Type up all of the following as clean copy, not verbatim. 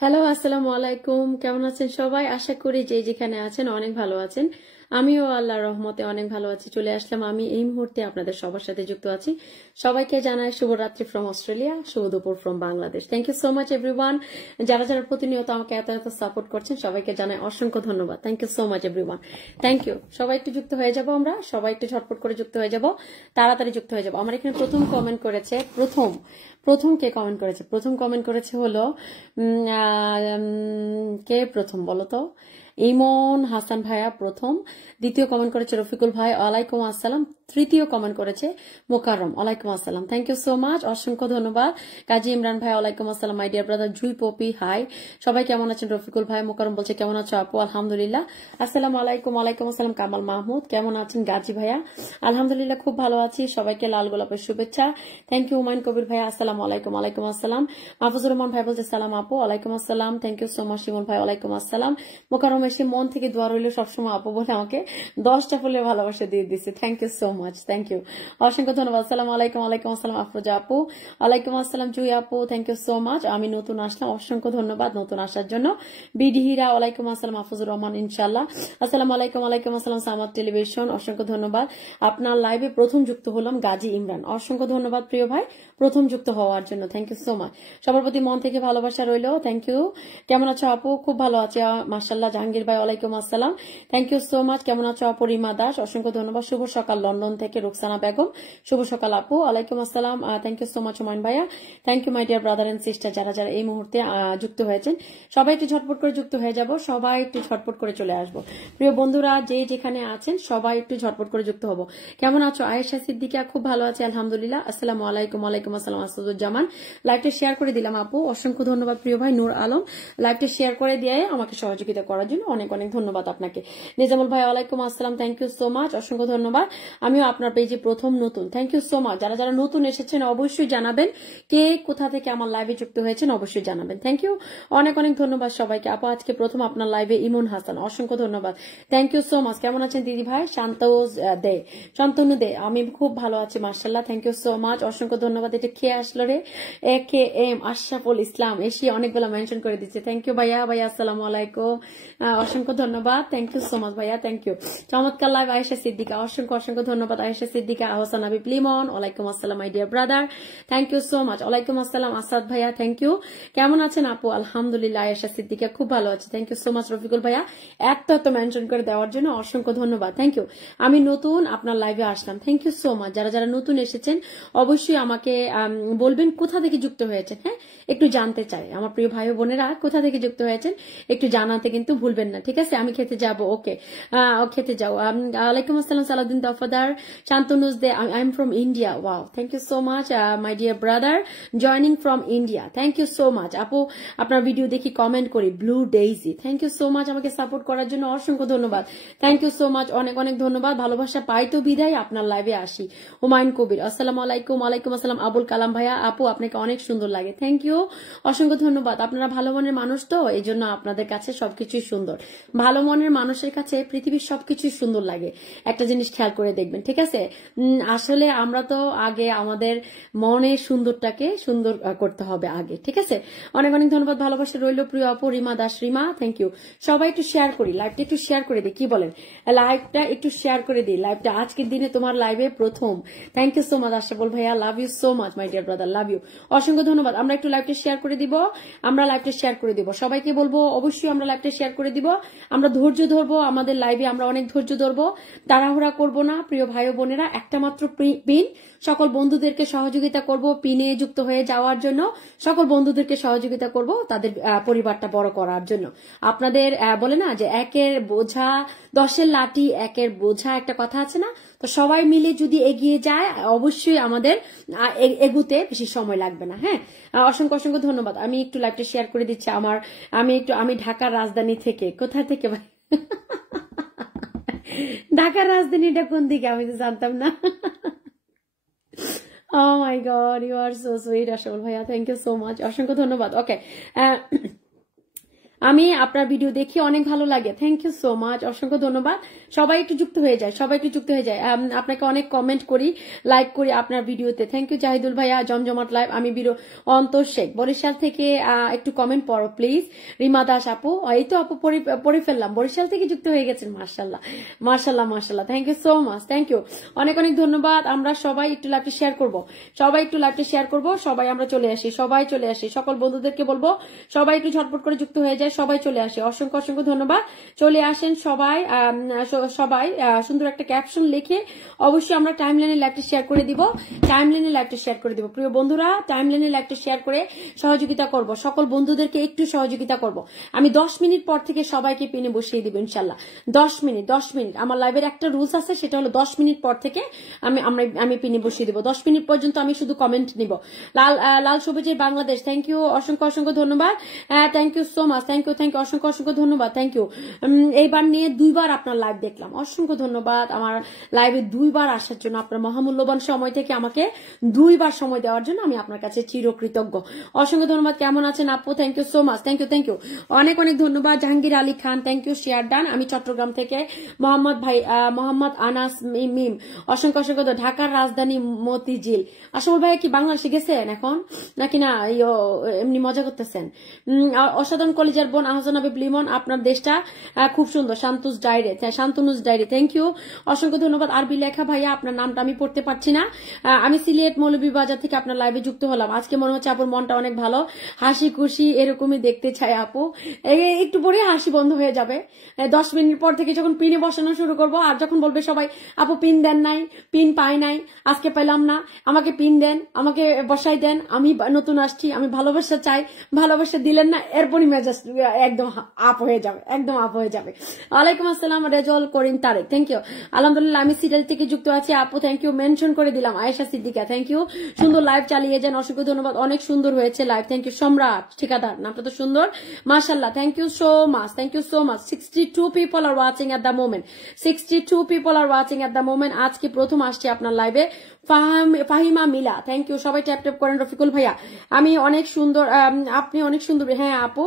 Hello, আসসালামু আলাইকুম। কেমন আছেন সবাই? আশা করি যে যেখানে আছেন অনেক ভালো আছেন। আমিও আল্লাহর রহমতে অনেক ভালো আছি। চলে আসলাম আমি এই মুহূর্তে আপনাদের সবার সাথে যুক্ত আছি। সবাইকে জানাই শুভরাত্রি ফ্রম অস্ট্রেলিয়া, শুভ দুপুর from Bangladesh. Thank you so much everyone. যারা যারা প্রতিনিয়ত আমাকে এত এত সাপোর্ট করছেন সবাইকে জানাই অসংখ্য ধন্যবাদ। Thank you so much everyone. Thank you. সবাই একটু যুক্ত হয়ে যাব, আমরা সবাই একটু ঝটপট করে যুক্ত হয়ে যাব, তাড়াতাড়ি যুক্ত হয়ে যাব। আমার এখানে প্রথম কমেন্ট করেছে, প্রথম কে কমেন্ট করেছে? প্রথম কমেন্ট করেছে হলো কে প্রথম বলো তো? ইমন হাসান ভাইয়া প্রথম। দ্বিতীয় কমেন্ট করেছে রফিকুল ভাই, ওয়ালাইকুম আসসালাম। তৃতীয় কমেন্ট করেছে মোকাররম, ওয়ালাইকুম আসসালাম। থ্যাংক ইউ সো মাচ, অসংখ্য ধন্যবাদ। কাজী ইমরান ভাই, ওয়ালাইকুম আসসালাম। My dear brother Jui Popy, hi. সবাই কেমন আছেন? রফিকুল ভাই, মোকাররম বলছে কেমন আছো আপু? আলহামদুলিল্লাহ। আসসালামু আলাইকুম। ওয়ালাইকুম আসসালাম। কামাল মাহমুদ, কেমন আছেন? গাজী ভাইয়া, আলহামদুলিল্লাহ খুব ভালো আছি। সবাইকে লাল গোলাপের শুভেচ্ছা। থ্যাংক ইউ হুমায়ুন কবির ভাইয়া, আসসালামু আলাইকুম। ওয়ালাইকুম আসসালাম। মাহফুজুর রহমান ভাই বলছে সালাম আপু, ওয়ালাইকুম আসসালাম। থ্যাংক ইউ সো মাচ শিমুল ভাই, ওয়ালাইকুম আসসালাম। মোকাররম এসে মন থেকে দোয়া রইল সবসময় আপু বলে আমাকে 10টা ফুলের ভালোবাসা দিয়ে দিচ্ছে। Thank you so much, thank you, অসংখ্য ধন্যবাদ। আসসালামু আলাইকুম। ওয়ালাইকুম আসসালাম আফরোজা আপু, ওয়ালাইকুম আসসালাম। জুই আপু, থ্যাংক ইউ সো মাচ। আমি নতুন আসলাম, অসংখ্য ধন্যবাদ নতুন আসার জন্য। বিডি হীরা, ওয়ালাইকুম আসসালাম। মাহফুজুর রহমান, ইনশাল্লাহ। আসসালামু আলাইকুম। ওয়ালাইকুম আসসালাম। সামাদ টেলিভিশন, অসংখ্য ধন্যবাদ। আপনার লাইভে প্রথম যুক্ত হলাম গাজী ইমরান, অসংখ্য ধন্যবাদ প্রিয় ভাই প্রথম যুক্ত হওয়ার জন্য। Thank you so much. সবার প্রতি মন থেকে ভালোবাসা রইল। Thank you. কেমন আছো আপু? খুব ভালো আছে মাশাআল্লাহ। জাহাঙ্গীর ভাই, ওয়ালাইকুম আসসালাম। Thank you so much. কেমন আছো আপু? রিমা দাস, অসংখ্য ধন্যবাদ। শুভ সকাল লন্ডন থেকে রুকসানা বেগম, শুভ সকাল আপু, ওয়ালাইকুম আসসালাম। Thank you so much Humayun ভাইয়া। Thank you my dear brother and sister, যারা যারা এই মুহূর্তে যুক্ত হয়েছেন সবাই একটু ঝটপট করে যুক্ত হয়ে যাব, সবাই একটু ঝটপট করে চলে আসবো। প্রিয় বন্ধুরা যে যেখানে আছেন সবাই একটু ঝটপট করে যুক্ত হবো। কেমন আছো? আয়েশা সিদ্দিকা, খুব ভালো আছে আলহামদুলিল্লাহ। আসসালামু আলাইকুম। ওয়ালাইকুম আসসালাম। আসাদুজ্জামান, লাইভটা শেয়ার করে দিলাম আপু, অসংখ্য ধন্যবাদ প্রিয় ভাই। নূর আলম, লাইভটা শেয়ার করে দিয়ে আমাকে সহযোগিতা করার জন্য অনেক অনেক ধন্যবাদ আপনাকে। নিজামুল ভাই, ওয়ালাইকুম আসসালাম। থ্যাংক ইউ সো মাচ, অসংখ্য ধন্যবাদ। আমিও আপনার পেজে প্রথম নতুন, থ্যাংক ইউ সো মাচ। যারা যারা নতুন এসেছেন অবশ্যই জানাবেন কে কোথা থেকে আমার লাইভে যুক্ত হয়েছেন, অবশ্যই জানাবেন। থ্যাংক ইউ, অনেক অনেক ধন্যবাদ সবাইকে। আপু আজকে প্রথম আপনার লাইভে ইমন হাসান, অসংখ্য ধন্যবাদ। Thank you so much. কেমন আছেন দিদি ভাই? শান্তনু দে, আমি খুব ভালো আছি মার্শাল্লাহ। থ্যাংক ইউ সো মাচ, অসংখ্য ধন্যবাদ। এটা কে আসলো রে? কে এম আশরাফুল ইসলাম এসে অনেকগুলো মেনশন করে দিচ্ছে। থ্যাংক ইউ ভাইয়া। ভাইয়া আসসালামু আলাইকুম, অসংখ্য ধন্যবাদ। থ্যাংক ইউ সো মাচ ভাইয়া, থ্যাংক ইউ। চমৎকার লাইভ। আয়েশা সিদ্দিকা, অসংখ্য অসংখ্য ধন্যবাদ আয়েশা সিদ্দিকা। আহসান হাবিব লিমন, ওয়ালাইকুম আসসালাম my dear brother, thank you so much. ওয়ালাইকুম আসসালাম আসাদ ভাইয়া, থ্যাংক ইউ। কেমন আছেন আপু? আলহামদুলিল্লাহ। আয়েশা সিদ্দিকা, খুব ভালো আছে। Thank you so much Rafiqul ভাইয়া, এত এত মেনশন করে দেওয়ার জন্য অসংখ্য ধন্যবাদ। Thank you. আমি নতুন আপনার লাইভে আসলাম, থ্যাংক ইউ সো মাচ। যারা যারা নতুন এসেছেন অবশ্যই আমাকে বলবেন কোথা থেকে যুক্ত হয়েছেন। হ্যাঁ, একটু জানতে চাই আমার প্রিয় ভাই বোনেরা কোথা থেকে যুক্ত হয়েছেন, একটু জানাতে কিন্তু ভুলবেন না, ঠিক আছে? আমি খেতে যাব, ওকে, খেতে যাও। ওয়ালাইকুম আসসালাম সালাউদ্দিন দফাদার, শান্তনুজ Dey, I am from India. Wow, thank you so much my dear brother, joining from India. Thank you so much আপু, আপনার ভিডিও দেখি কমেন্ট করি। Blue Daisy, thank you so much আমাকে সাপোর্ট করার জন্য অসংখ্য ধন্যবাদ। থ্যাংক ইউ সো মাচ, অনেক অনেক ধন্যবাদ। ভালোবাসা পাই তো বিদায়, আপনার লাইভে আসি। হুমায়ুন কবির, আসসালামু আলাইকুম। ওয়ালাইকুম আসসালাম। আবুল কালাম ভাইয়া, আপু আপনাকে অনেক সুন্দর লাগে, থ্যাংক ইউ, অসংখ্য ধন্যবাদ। আপনারা ভালো মনের মানুষ তো এই জন্য আপনাদের কাছে সবকিছুই সুন্দর। ভালো মনের মানুষের কাছে পৃথিবীর সবকিছুই সুন্দর লাগে, একটা জিনিস খেয়াল করে দেখবেন, ঠিক আছে? আসলে আমরা তো আগে আমাদের মনের সুন্দরটাকে সুন্দর করতে হবে আগে, ঠিক আছে? অনেক অনেক ধন্যবাদ, ভালোবাসা রইল প্রিয় আপু। Rima Das, Rima, thank you. সবাই একটু শেয়ার করি, লাইভটা একটু শেয়ার করে দিই, কি বলেন? লাইভটা একটু শেয়ার করে দিই, লাইভটা আজকের দিনে তোমার লাইভে প্রথম। Thank you so much Ashraful ভাইয়া, love you so much my dear brother, love you, অসংখ্য ধন্যবাদ। আমরা একটু লাইভটা শেয়ার করে দিব, আমরা লাইভটা শেয়ার করে দিব, সবাইকে বলবো অবশ্যই আমরা লাইভটা শেয়ার করে দিব। আমরা ধৈর্য ধরবো, আমাদের লাইভে আমরা অনেক ধৈর্য ধরবো, তাড়াহুড়া করবো না প্রিয় ভাই বোনেরা। একটা মাত্র পিন, সকল বন্ধুদেরকে সহযোগিতা করব পিনে যুক্ত হয়ে যাওয়ার জন্য, সকল বন্ধুদেরকে সহযোগিতা করব তাদের পরিবারটা বড় করার জন্য। আপনাদের বলে না যে একের বোঝা 10-এর লাঠি একের বোঝা, একটা কথা আছে না? তো সবাই মিলে যদি এগিয়ে যায় অবশ্যই আমাদের এগুতে বেশি সময় লাগবে না। হ্যাঁ, অসংখ্য অসংখ্য ধন্যবাদ। আমি একটু লাইভটা শেয়ার করে দিচ্ছি। আমি ঢাকার রাজধানী থেকে, কোথা থেকে ভাই? ঢাকার রাজধানীটা কোন দিকে আমি তো জানতাম না। Oh my God, you are so sweet, Ashraful ভাইয়া, থ্যাংক ইউ সো মাচ, অসংখ্য ধন্যবাদ। ওকে, আমি আপনার ভিডিও দেখি অনেক ভালো লাগে, থ্যাংক ইউ সো মাচ, অসংখ্য ধন্যবাদ। সবাই একটু যুক্ত হয়ে যায়, সবাই একটু যুক্ত হয়ে যায়। আপনাকে অনেক কমেন্ট করি, লাইক করি আপনার ভিডিওতে, থ্যাংক ইউ জাহিদুল ভাইয়া, জমজমাট লাইভ। আমি অন্তর শেখ বরিশাল থেকে, একটু কমেন্ট পড়ো প্লিজ। রিমা দাস আপু, এই তো আপু পড়ে ফেললাম, বরিশাল থেকে যুক্ত হয়ে গেছেন, মার্শাল্লাহ মার্শাল্লাহ মার্শাল্লাহ, thank you so much, thank you, অনেক অনেক ধন্যবাদ। আমরা সবাই একটু লাইভটি শেয়ার করবো, সবাই একটু লাইভটি শেয়ার করবো, সবাই আমরা চলে আসি, সবাই চলে আসি, সকল বন্ধুদেরকে বলবো সবাই একটু ঝটপট করে যুক্ত হয়ে যায়, সবাই চলে আসে, অসংখ্য অসংখ্য ধন্যবাদ। চলে আসেন সবাই, সবাই সুন্দর একটা ক্যাপশন লিখে অবশ্যই আমরা টাইমলাইনে লাইভটি শেয়ার করে দিব, টাইমলাইনে লাইভটি শেয়ার করে দিব। প্রিয় বন্ধুরা, টাইমলাইনে লাইভটি শেয়ার করে সহযোগিতা করব, সকল বন্ধুদেরকে একটু সহযোগিতা করব। আমি 10 মিনিট পর থেকে সবাইকে পিনে বসিয়ে দিব ইনশাল্লাহ। 10 মিনিট আমার লাইভের একটা রুলস আছে, সেটা হলো 10 মিনিট পর থেকে আমি পিনে বসিয়ে দিব। 10 মিনিট পর্যন্ত আমি শুধু কমেন্ট নিব। লাল সবুজের বাংলাদেশ, থ্যাংক ইউ, অসংখ্য অসংখ্য ধন্যবাদ, thank you so much, thank you, অসংখ্য অসংখ্য ধন্যবাদ, থ্যাংক ইউ। এইবার নিয়ে 2 বার আপনার লাইভ দেখলাম, অসংখ্য ধন্যবাদ আমার লাইভে 2 বার আসার জন্য, আপনার মহামূল্যবান সময় থেকে আমাকে 2 বার সময় দেওয়ার জন্য আমি আপনার কাছে চিরকৃতজ্ঞ, অসংখ্য ধন্যবাদ। কেমন আছেন আপু, thank you so much, thank you, অনেক অনেক ধন্যবাদ। Jahangir Ali Khan, thank you, share done. আমি চট্টগ্রাম থেকে মোহাম্মদ আনাস মিম, অসংখ্য অসংখ্য। ঢাকার রাজধানী মতিঝিল। আসল ভাইয়া কি বাংলাদেশে গেছেন এখন নাকি না এমনি মজা করতেছেন? অসাধারণ কলিজার বোন আহসান হাবিব লিমন, আপনার দেশটা খুব সুন্দর, শান্তনুজ ডাইরে, থ্যাংক ইউ, অসংখ্য ধন্যবাদ। আরবি লেখা ভাইয়া, আপনার নামটা আমি পড়তে পারছি না। আমি সিলেট মৌলভীবাজার থেকে আপনার লাইভে যুক্ত হলাম। আজকে মনে হচ্ছে আপুর মনটা অনেক ভালো, হাসি খুশি এরকমই দেখতে চাই আপু। একটু পরে হাসি বন্ধ হয়ে যাবে, 10 মিনিট পর থেকে যখন পিনে বসানো শুরু করবো, আর যখন বলবে সবাই আপু পিন দেন নাই, পিন পাই নাই, আজকে পেলাম না, আমাকে পিন দেন, আমাকে বসাই দেন, আমি নতুন আসছি, আমি ভালোবাসা চাই, ভালোবাসা দিলেন না, এরপরই মেজাজ একদম আপ হয়ে যাবে, একদম আপ হয়ে যাবে। ওয়ালাইকুম আসসালাম রেজল করিম তারেক, থ্যাংক ইউ। আলহামদুলিল্লাহ আমি সিরিয়াল থেকে যুক্ত আছি আপু, থ্যাংক ইউ, মেনশন করে দিলাম। আয়েশা সিদ্দিকা, থ্যাংক ইউ, সুন্দর লাইভ চালিয়ে যান, অসংখ্য ধন্যবাদ, অনেক সুন্দর হয়েছে লাইভ, থ্যাংক ইউ। সম্রাট ঠিকাদার, নামটা তো সুন্দর, মাশাআল্লাহ, thank you so much, thank you so much. 62 people are watching at the moment, 62 people are watching at the moment। আজকে প্রথম আসছি আপনার লাইভে। ফাহিমা মিলা, থ্যাংক ইউ, সবাই ট্যাপ ট্যাপ করেন। রফিকুল ভাইয়া, আমি অনেক সুন্দর, আপনি অনেক সুন্দর, হ্যাঁ আপু,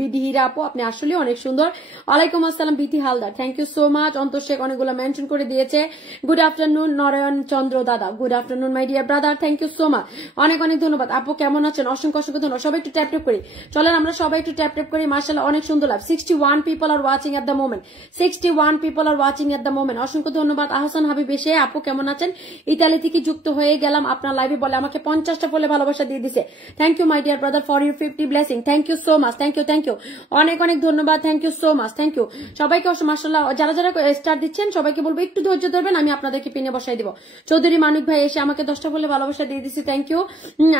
বিডিহিরা আপু, আপনি আসলে অনেক সুন্দর। ওয়ালাইকুম আসসালাম Bithi Haldar, thank you so much. Antor Sheikh অনেকগুলো মেনশন করে দিয়েছে। গুড আফটারনুন নয়ন চন্দ্র দাদা, good afternoon my dear brother, thank you so much, অনেক অনেক ধন্যবাদ। আপু কেমন আছেন, অসংখ্য অসংখ্য ধন্যবাদ। সবাই একটু ট্যাপ ট্যাপ করি, চলেন আমরা সবাই একটু ট্যাপ ট্যাপ করি। মাশাআল্লাহ অনেক সুন্দর live. 61 people are watching at the moment, 61 people are watching at the moment। অসংখ্য ধন্যবাদ। আহসান হাবিব এসে, আপু কেমন আছেন, ইতালি থেকে যুক্ত হয়ে গেলাম আপনার লাইভে, বলে আমাকে 50টা ফলে ভালোবাসা দিয়ে দিছে। Thank you my dear brother for your 50 blessing, thank you so much, thank you, অনেক অনেক ধন্যবাদ, thank you so much, thank you সবাইকে। মাশাআল্লাহ যারা যারা স্টার দিচ্ছেন সবাইকে বলবো একটু ধৈর্য ধরবেন, আমি আপনাদেরকে পিনে বসাই দিব। চৌধুরী মানিক ভাই এসে আমাকে 10টা ফলে ভালোবাসা দিয়ে দিচ্ছে, থ্যাংক ইউ।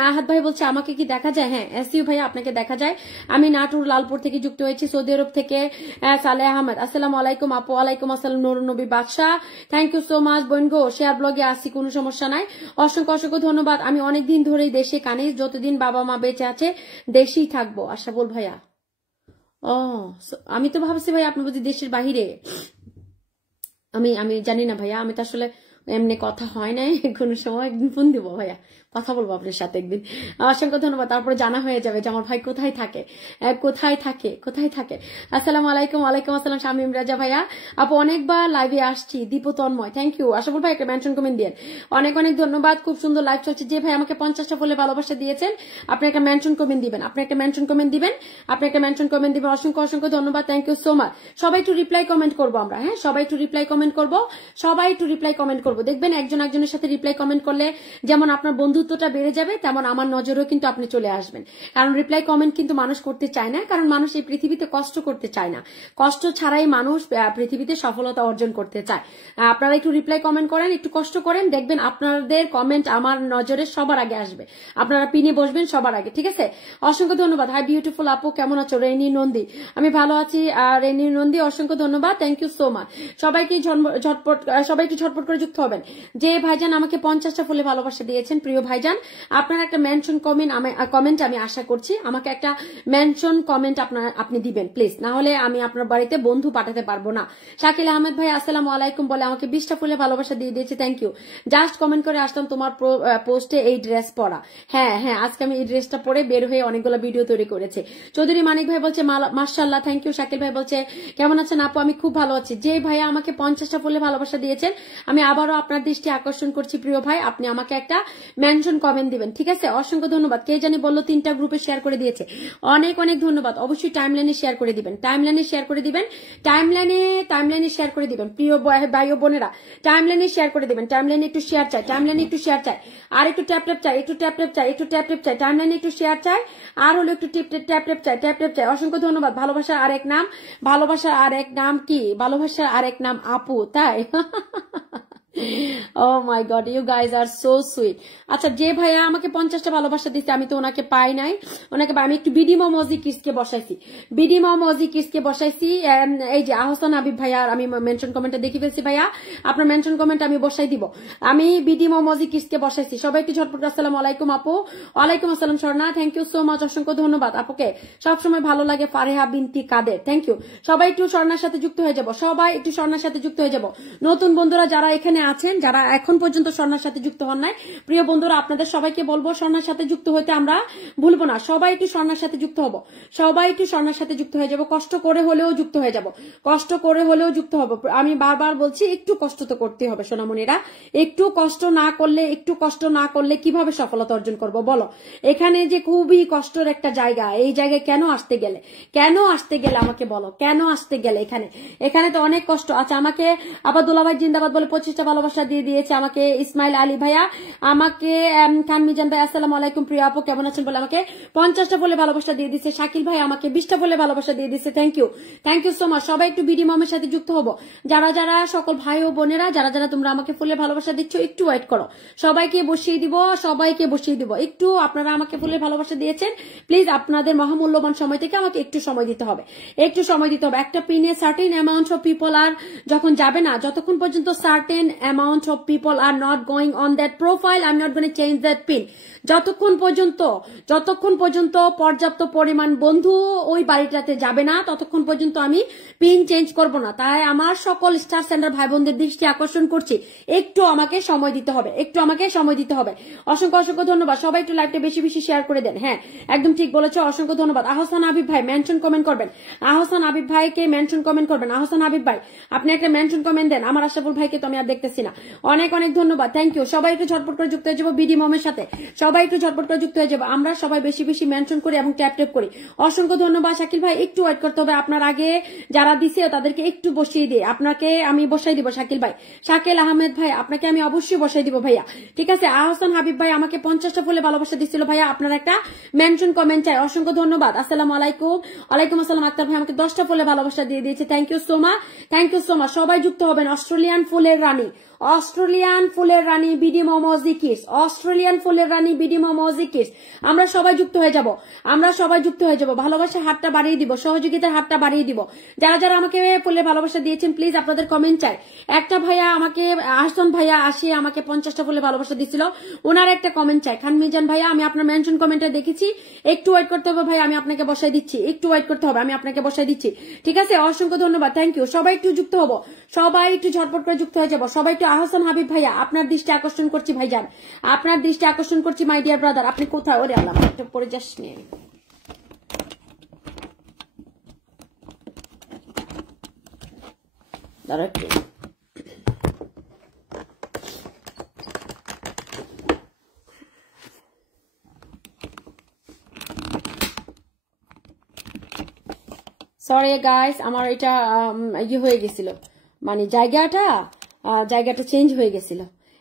আহাদ ভাই বলছে আমাকে কি দেখা যায়, হ্যাঁ এসইউ ভাই আপনাকে দেখা যায়। আমি নাটুর লালপুর থেকে যুক্ত হয়েছি, সৌদি আরব থেকে। সালেহ আহমদ, আসসালামু আলাইকুম আপু। ওয়ালাইকুম আসসালাম নুর নবী বাদশা, থ্যাংক ইউ সো মাচ। বোন গো শেয়ার ব্লগে আসছি, কোনো সমস্যা নাই, অসংখ্য অসংখ্য ধন্যবাদ। আমি অনেকদিন ধরেই দেশে কানে, যতদিন বাবা মা বেঁচে আছে দেশেই থাকবো। আশা বল ভাইয়া, ও আমি তো ভাবছি ভাই আপনি বুঝি দেশের বাহিরে। আমি জানি না ভাইয়া, আমি তো আসলে এমনি কথা হয় নাই, কোনো সময় একদিন ফোন দিব ভাইয়া, কথা বলবো আপনার সাথে একদিন। অসংখ্য ধন্যবাদ। তারপরে জানা হয়ে যাবে যে আমার ভাই কোথায় থাকে, কোথায় থাকে। আসসালামু আলাইকুম। ওয়ালাইকুম আসসালাম শামীম রাজা ভাইয়া। আপু অনেকবার লাইভে আসছি, দীপ তন্ময়, থ্যাংক ইউ। আশাফুল ভাই একটা মেনশন কমেন্ট দিয়ে, অনেক অনেক ধন্যবাদ। খুব সুন্দর লাইভ চলছে। যে ভাই আমাকে 50টা ফলে ভালোবাসা দিয়েছেন, আপনি একটা মেনশন কমেন্ট দিবেন, অসংখ্য অসংখ্য ধন্যবাদ, থ্যাংক ইউ সো মাচ। সবাই একটু রিপ্লাই কমেন্ট করবো আমরা, হ্যাঁ সবাই একটু রিপ্লাই কমেন্ট করবো, দেখবেন একজন একজনের সাথে রিপ্লাই কমেন্ট করলে যেমন আপনার বন্ধুত্বটা বেড়ে যাবে, তেমন আমার নজরেও কিন্তু আপনি চলে আসবেন। কারণ রিপ্লাই কমেন্ট কিন্তু মানুষ করতে চায় না, কারণ মানুষ এই পৃথিবীতে কষ্ট করতে চায় না, কষ্ট ছাড়াই মানুষ পৃথিবীতে সফলতা অর্জন করতে চায়। আপনারা একটু রিপ্লাই কমেন্ট করেন, একটু কষ্ট করেন, দেখবেন আপনাদের কমেন্ট আমার নজরে সবার আগে আসবে, আপনারা পিনে বসবেন সবার আগে, ঠিক আছে। অসংখ্য ধন্যবাদ। হাই বিউটিফুল আপু, কেমন আছো? রেনি নন্দী, আমি ভালো আছি রেনি নন্দী, অসংখ্য ধন্যবাদ, থ্যাংক ইউ সো মাচ। সবাইকে ঝটপট করে যুক্ত হবেন। যে ভাইজান আমাকে 50টা ফুলে ভালোবাসা দিয়েছেন, প্রিয় ভাইজান, আপনার একটা মেনশন কমেন্ট আমি আশা করছি। আমাকে একটা মেনশন কমেন্ট আপনি দিবেন প্লিজ, না হলে আমি আপনার বাড়িতে বন্ধু পাঠাতে পারবো না। শাকিল আহমেদ ভাই আসসালামু আলাইকুম বলে আমাকে 20টা ফুলে ভালোবাসা দিয়ে দিয়েছে, থ্যাংক ইউ। জাস্ট কমেন্ট করে আসলাম তোমার পোস্টে এই ড্রেস পরা। হ্যাঁ হ্যাঁ, আজকে আমি এই ড্রেসটা পরে বের হয়ে অনেকগুলো ভিডিও তৈরি করেছে। চৌধুরী মানিক ভাই বলছে মাশাআল্লাহ, থ্যাংক ইউ। শাকিল ভাই বলছে কেমন আছেন আপু, আমি খুব ভালো আছি। যে ভাইয়া আমাকে 50টা ফুলে ভালোবাসা দিয়েছেন, আমি আবারও আপনার দৃষ্টি আকর্ষণ করছি প্রিয় ভাই, আপনি আমাকে একটা মেনশন কমেন্ট দিবেন, ঠিক আছে? অসংখ্য ধন্যবাদ। কে জানি বললো 3টা গ্রুপে শেয়ার করে দিয়েছে, অনেক অনেক ধন্যবাদ। অবশ্যই টাইমলাইনে শেয়ার করে দিবেন, টাইমলাইনে শেয়ার করে দিবেন, টাইমলাইনে শেয়ার করে দিবেন প্রিয় ভাই ও বোনেরা, টাইমলাইনে শেয়ার করে দিবেন। টাইমলাইনে একটু শেয়ার চাই, টাইমলাইনে একটু শেয়ার চাই, আর একটু ট্যাপ চাই, একটু ট্যাপ চাই, একটু ট্যাপ চাই, টাইমলাইনে একটু শেয়ার চাই, আর হলো একটু ট্যাপ চাই। অসংখ্য ধন্যবাদ। ভালোবাসার আরেক নাম, ভালোবাসার আরেক নাম কি? ভালোবাসার আরেক নাম আপু, তাই? Oh my God, you guys are so sweet. আচ্ছা, যে ভাইয়া আমাকে 50টা ভালোবাসা দিচ্ছে, আমি তো ওনাকে পাই নাই, আমি একটু বিডি মমোজি কিসকে বসাইছি, এই যে আহসান হাবিব ভাইয়া, আমি মেনশন কমেন্টে দেখে ফেলছি ভাইয়া, আপনার মেনশন কমেন্ট আমি বসাই দিব। আমি বিডি মমোজি কিসকে বসাইছি। সবাই একটু ঝটপট আসসালামু আলাইকুম আপু। ওয়ালাইকুম আসসালাম Swarna, thank you so much, অসংখ্য ধন্যবাদ। আপুকে সবসময় ভালো লাগে। ফারেহা বিনতি কাদের, থ্যাংক ইউ। সবাই একটু স্বর্ণার সাথে যুক্ত হয়ে যাব, নতুন বন্ধুরা যারা এখানে আছেন, যারা এখন পর্যন্ত স্বর্ণার সাথে যুক্ত হন নাই, প্রিয় বন্ধুরা আপনাদের সবাইকে বলবো স্বর্ণার সাথে যুক্ত হতে আমরা ভুলবো না। সবাই একটু স্বর্ণার সাথে যুক্ত হব, সবাই একটু স্বর্ণার সাথে যুক্ত হয়ে যাব, কষ্ট করে হলেও যুক্ত হয়ে যাব, আমি বারবার বলছি একটু কষ্ট তো করতে হবে সোনামণিরা। একটু কষ্ট না করলে কিভাবে সফলতা অর্জন করব বলো? এখানে যে খুবই কষ্টের একটা জায়গা, এই জায়গায় কেন আসতে গেলে আমাকে বলো, কেন আসতে গেলে? এখানে তো অনেক কষ্ট। আচ্ছা, আমাকে আবাদুল্লাহ ভাই জিন্দাবাদ বলে 25টা ভালোবাসা দিয়ে দিয়েছে আমাকে। ইসমাইল আলী ভাইয়া আমাকে, খান মিজান ভাই আসসালামু আলাইকুম, প্রিয় আপু কেমন আছেন বলে আমাকে 50টা বলে ভালোবাসা দিয়ে দিচ্ছে। শাকিল ভাই আমাকে 20টা বলে ভালোবাসা দিয়ে দিচ্ছে, থ্যাংক ইউ সো মাচ। সবাই একটু বিডি মমের সাথে যুক্ত হবো, যারা সকল ভাই ও বোনেরা যারা তোমরা আমাকে ফুলে ভালোবাসা দিচ্ছ, একটু ওয়েট করো, সবাইকে বসিয়ে দিব। একটু আপনারা আমাকে ফুলে ভালোবাসা দিয়েছেন, প্লিজ আপনাদের মহামূল্যবান সময় থেকে আমাকে একটু সময় দিতে হবে। একটা পিনে সার্টেন অ্যামাউন্ট অফ পিপল আর যখন যাবে না, যতক্ষণ পর্যন্ত certain amount of people are not going on that profile, I am not gonna change that pin. যতক্ষণ পর্যন্ত পর্যাপ্ত পরিমাণ বন্ধু ওই বাড়িটাতে যাবে না, ততক্ষণ পর্যন্ত আমি পিন চেঞ্জ করব না। তাই আমার সকল স্টার সেন্টার ভাই বোনদের দৃষ্টি আকর্ষণ করছি, একটু আমাকে সময় দিতে হবে। অসংখ্য ধন্যবাদ। সবাই একটু লাইভটা বেশি বেশি শেয়ার করে দেন। হ্যাঁ, একদম ঠিক বলেছো, অসংখ্য ধন্যবাদ। আহসান হাবিব ভাই মেনশন কমেন্ট করবেন, আহসান হাবিব ভাইকে মেনশন কমেন্ট করবেন। আহসান হাবিব ভাই আপনি একটা মেনশন কমেন্ট দেন, আমার আশরাফুল ভাইকে তো আমি আর দেখতেছি না। অনেক ধন্যবাদ, থ্যাংক ইউ। সবাই একটু ঝটপট করে যুক্ত হয়ে যাবো বিডি মমের সাথে, আমরা সবাই বেশি বেশি মেনশন করি এবং ট্যাপ করি। অসংখ্য ধন্যবাদ। শাকিল ভাই একটু ওয়েট করতে হবে, আপনার আগে যারা দিছে তাদেরকে একটু বসিয়ে দিয়ে আপনাকে আমি বসাই দিব। শাকিল আহমেদ ভাই আপনাকে আমি অবশ্যই বসাই দিব ভাইয়া, ঠিক আছে? আহসান হাবিব ভাই আমাকে 50টা ফুলে ভালোবাসা দিচ্ছিল ভাইয়া, আপনার একটা মেনশন কমেন্ট চাই। অসংখ্য ধন্যবাদ। আসসালামু আলাইকুম। ওয়ালাইকুম আসসালাম। আক্তার ভাই আমাকে 10টা ফুলে ভালোবাসা দিয়ে দিয়েছে, থ্যাংক ইউ সো মাচ। সবাই যুক্ত হবেন। অস্ট্রেলিয়ান ফুলের রানী বিডি মমোজি কিডস, আমরা সবাই যুক্ত হয়ে যাব, ভালোবাসার হাতটা বাড়িয়ে দিব, সহযোগিতার হাতটা বাড়িয়ে দিব। যারা আমাকে ফুলে ভালোবাসা দিয়েছেন, প্লিজ আপনাদের কমেন্ট চাই। একটা ভাইয়া আমাকে, আহসান ভাইয়া আসে আমাকে 50টা ফুলে ভালোবাসা দিচ্ছিল, ওনার একটা কমেন্ট চাই। খান মিজান ভাইয়া আমি আপনার মেনশন কমেন্টে দেখেছি, একটু ওয়েট করতে হবে ভাই, আমি আপনাকে বসাই দিচ্ছি, ঠিক আছে? অসংখ্য ধন্যবাদ, থ্যাংক ইউ। সবাই একটু যুক্ত হবো, সবাই একটু ঝটপট করে যুক্ত হয়ে যাবো। সবাই একটু আহসান হাবিব ভাইয়া আপনার দৃষ্টি আকর্ষণ করছি ভাইজান, মাই ডিয়ার ব্রাদার। আপনি কোথায়? ওরে আল্লাহ, পরে যাস নিয়ে দাঁড়া একটু। সরি গাইস, আমার এটা হয়ে গেছিল, মানে জায়গাটা চেঞ্জ হয়ে গেছিল,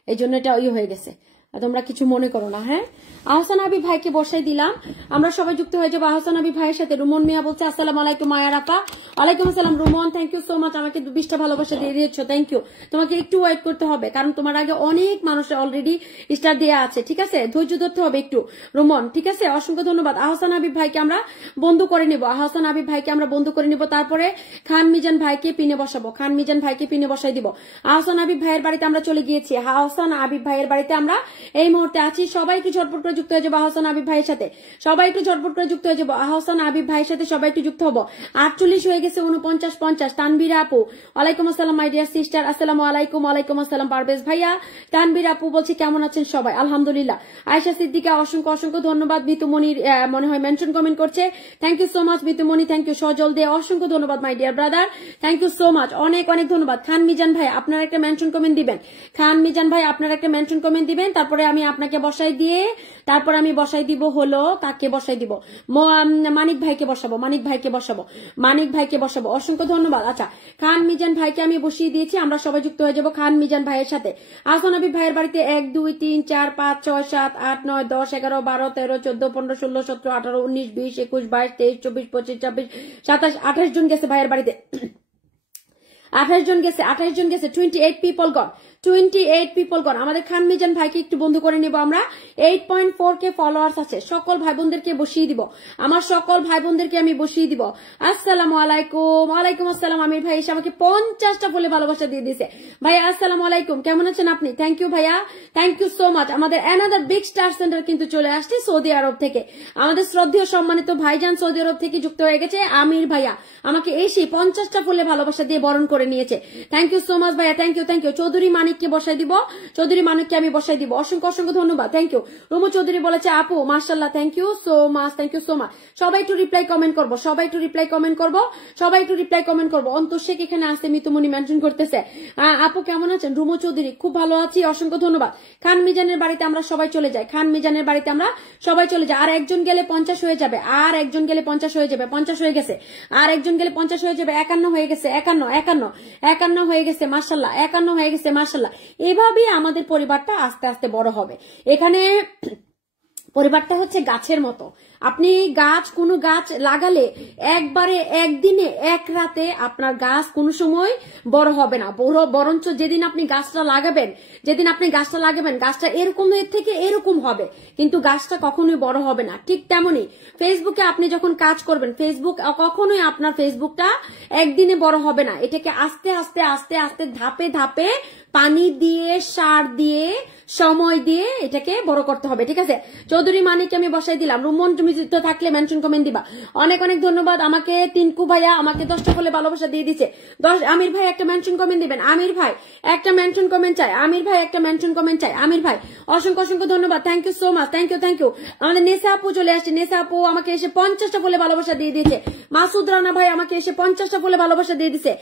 এই জন্য এটা হয়ে গেছে। তোমরা কিছু মনে করো না। হ্যাঁ, আহসান হাবিব ভাইকে বসাই দিলাম, আমরা সবাই যুক্ত হয়ে যাবো আহসান হাবিব ভাইয়ের সাথে। রুমন মিয়া বলছে আসসালামু আলাইকুম মায়ার আপা। ওয়ালাইকুম আসসালাম Rumon, thank you so much, আমাকে 20টা ভালোবাসা দিয়ে দিয়েছো, থ্যাংক ইউ। তোমাকে একটু ওয়েট করতে হবে, কারণ তোমার আগে অনেক মানুষের অলরেডি স্টার দেওয়া আছে, ঠিক আছে? ধৈর্য ধরতে হবে একটু রুমন, ঠিক আছে? অসংখ্য ধন্যবাদ। আহসান হাবিব ভাইকে আমরা বন্ধু করে নিব, আহসান হাবিব ভাইকে আমরা বন্ধু করে নিব, তারপরে খান মিজান ভাইকে পিনে বসাবো, খান মিজান ভাইকে পিনে বসাই দিব। আহসান হাবিব ভাইয়ের বাড়িতে আমরা চলে গিয়েছি, আহসান হাবিব ভাইয়ের বাড়িতে আমরা এই মুহূর্তে আছি। সবাই একটু ঝটপট করে যুক্ত হয়ে যাবো আহসান হাবিব ভাইয়ের সাথে, সবাই একটু ঝটপট করে যুক্ত হয়ে যাবো আহসান হাবিব ভাইয়ের সাথে, সবাই একটু যুক্ত হবো। 48 হয়ে গেছে, 49-50। তানবীর আপু ওয়ালাইকুম আসসালাম মাই ডিয়ার সিস্টার, আসসালামু আলাইকুম। ওয়ালাইকুম আসসালাম পারভেজ ভাইয়া। তানবীর আপু বলছি কেমন আছেন সবাই? আলহামদুলিল্লাহ। আয়েশা সিদ্দিকা অসংখ্য অসংখ্য ধন্যবাদ। মিতুমনির মনে হয় মেনশন কমেন্ট করছে, thank you so much Mitumoni, thank you. Sajal Dey অসংখ্য ধন্যবাদ my dear brother, thank you so much, অনেক অনেক ধন্যবাদ। খান মিজান ভাই আপনার একটা মেনশন কমেন্ট দিবেন, খান মিজান ভাই আপনার একটা মেনশন কমেন্ট দিবেন, তারপরে আমি আপনাকে বসাই দিয়ে তারপর আমি বসাই দিব হলো কাকে বসাই দিব, মানিক ভাইকে বসাবো, মানিক ভাইকে বসাবো, মানিক ভাইকে বসাবো। অসংখ্য ধন্যবাদ। আচ্ছা, খান মিজান ভাইকে আমি বসিয়ে দিয়েছি, আমরা সবাই যুক্ত হয়ে যাবো খান মিজান ভাইয়ের সাথে। আহসান হাবিব ভাইয়ের বাড়িতে 1 2 3 4 5 6 7 8 9 10 11 12 13 14 15 16 17 18 19 20 21 22 23 24 25 26 27 28 জন গেছে ভাইয়ের বাড়িতে, 28 জন গেছে, 28 জন গেছে, 28 পিপল গন, 28 পিপল গন। আমাদের খান মিজান ভাইকে একটু বন্ধু করে নিব আমরা। 8.4K ফলোয়ার্স আছে, সকল ভাই বোনদেরকে বসিয়ে দিব, আমার সকল ভাই বোনদেরকে আমি বসিয়ে দিব। আসসালামু আলাইকুম। ওয়ালাইকুম আসসালাম। আমির ভাই এসে আমাকে 50টা ফুলে ভালোবাসা দিয়ে দিয়েছে। ভাইয়া আসসালামু আলাইকুম, কেমন আছেন আপনি? থ্যাংক ইউ ভাইয়া, থ্যাংক ইউ সো মাচ। আমাদের অ্যানাদার বিগ স্টার সেন্টার কিন্তু চলে আসছে সৌদি আরব থেকে, আমাদের শ্রদ্ধেয় সম্মানিত ভাইজান সৌদি আরব থেকে যুক্ত হয়ে গেছে। আমির ভাইয়া আমাকে এসে 50টা ফুলে ভালোবাসা দিয়ে বরণ করে নিয়েছে, থ্যাংক ইউ সো মাচ ভাইয়া, thank you, thank you. Chowdhury মানিককে বসাই দিব, চৌধুরী মানিককে আমি বসাই দিব, অসংখ্য অসংখ্য ধন্যবাদ, থ্যাংক ইউ। রুমু চৌধুরী বলেছে আপু মাশাআল্লাহ, thank you so much, thank you so much. সবাই একটু রিপ্লাই কমেন্ট করবো, সবাই একটু রিপ্লাই কমেন্ট করবো, সবাই একটু রিপ্লাই কমেন্ট করবো। অন্তর শেখ এখানে আসতে মিতুমনি মেনশন করতেছে, আপু কেমন আছেন? রুমু চৌধুরী খুব ভালো আছি, অসংখ্য ধন্যবাদ। খান মিজানের বাড়িতে আমরা সবাই চলে যাই, খান মিজানের বাড়িতে আমরা সবাই চলে যাই। আর একজন গেলে 50 হয়ে যাবে, আর একজন গেলে 50 হয়ে যাবে, 50 হয়ে গেছে, আর একজন গেলে 50 হয়ে যাবে, 51 হয়ে গেছে, 51 হয়ে গেছে মাশাআল্লাহ, 51 হয়ে গেছে মাশাআল্লাহ। এভাবেই আমাদের পরিবারটা আস্তে আস্তে বড় হবে। এখানে পরিবারটা হচ্ছে গাছের মতো, আপনি কোনো গাছ লাগালে একবারে একদিনে এক রাতে আপনার গাছ কোনো সময় বড় হবে না, বরঞ্চ যেদিন আপনি গাছটা লাগাবেন, গাছটা এরকম থেকে এরকম হবে, কিন্তু গাছটা কখনোই বড় হবে না। ঠিক তেমনি ফেসবুকে আপনি যখন কাজ করবেন, ফেসবুক কখনোই আপনার ফেসবুকটা একদিনে বড় হবে না, এটাকে আস্তে আস্তে আস্তে আস্তে ধাপে ধাপে পানি দিয়ে, সার দিয়ে, সময় দিয়ে এটাকে বড় করতে হবে, ঠিক আছে? চৌধুরী মানিককে আমি বসাই দিলাম। রুমন তুমি যুক্ত থাকলে মেনশন কমেন্ট দিবা, অনেক অনেক ধন্যবাদ। আমাকে টিনকু ভাইয়া আমাকে 10টা বলে ভালোবাসা দিয়ে দিচ্ছে। আমির ভাই একটা মেনশন কমেন্ট দিবেন, আমির ভাই একটা মেনশন কমেন্ট চাই, আমির ভাই একটা মেনশন কমেন্ট চাই, আমির ভাই অসংখ্য অসংখ্য ধন্যবাদ, thank you so much, thank you, thank you. আমাদের নেশা আপু চলে আসছে, নেশা আপু আমাকে এসে 50টা বলে ভালোবাসা দিয়ে দিয়েছে। মাসুদ রানা ভাই আমাকে এসে 50টা বলে ভালোবাসা দিয়ে দিচ্ছে,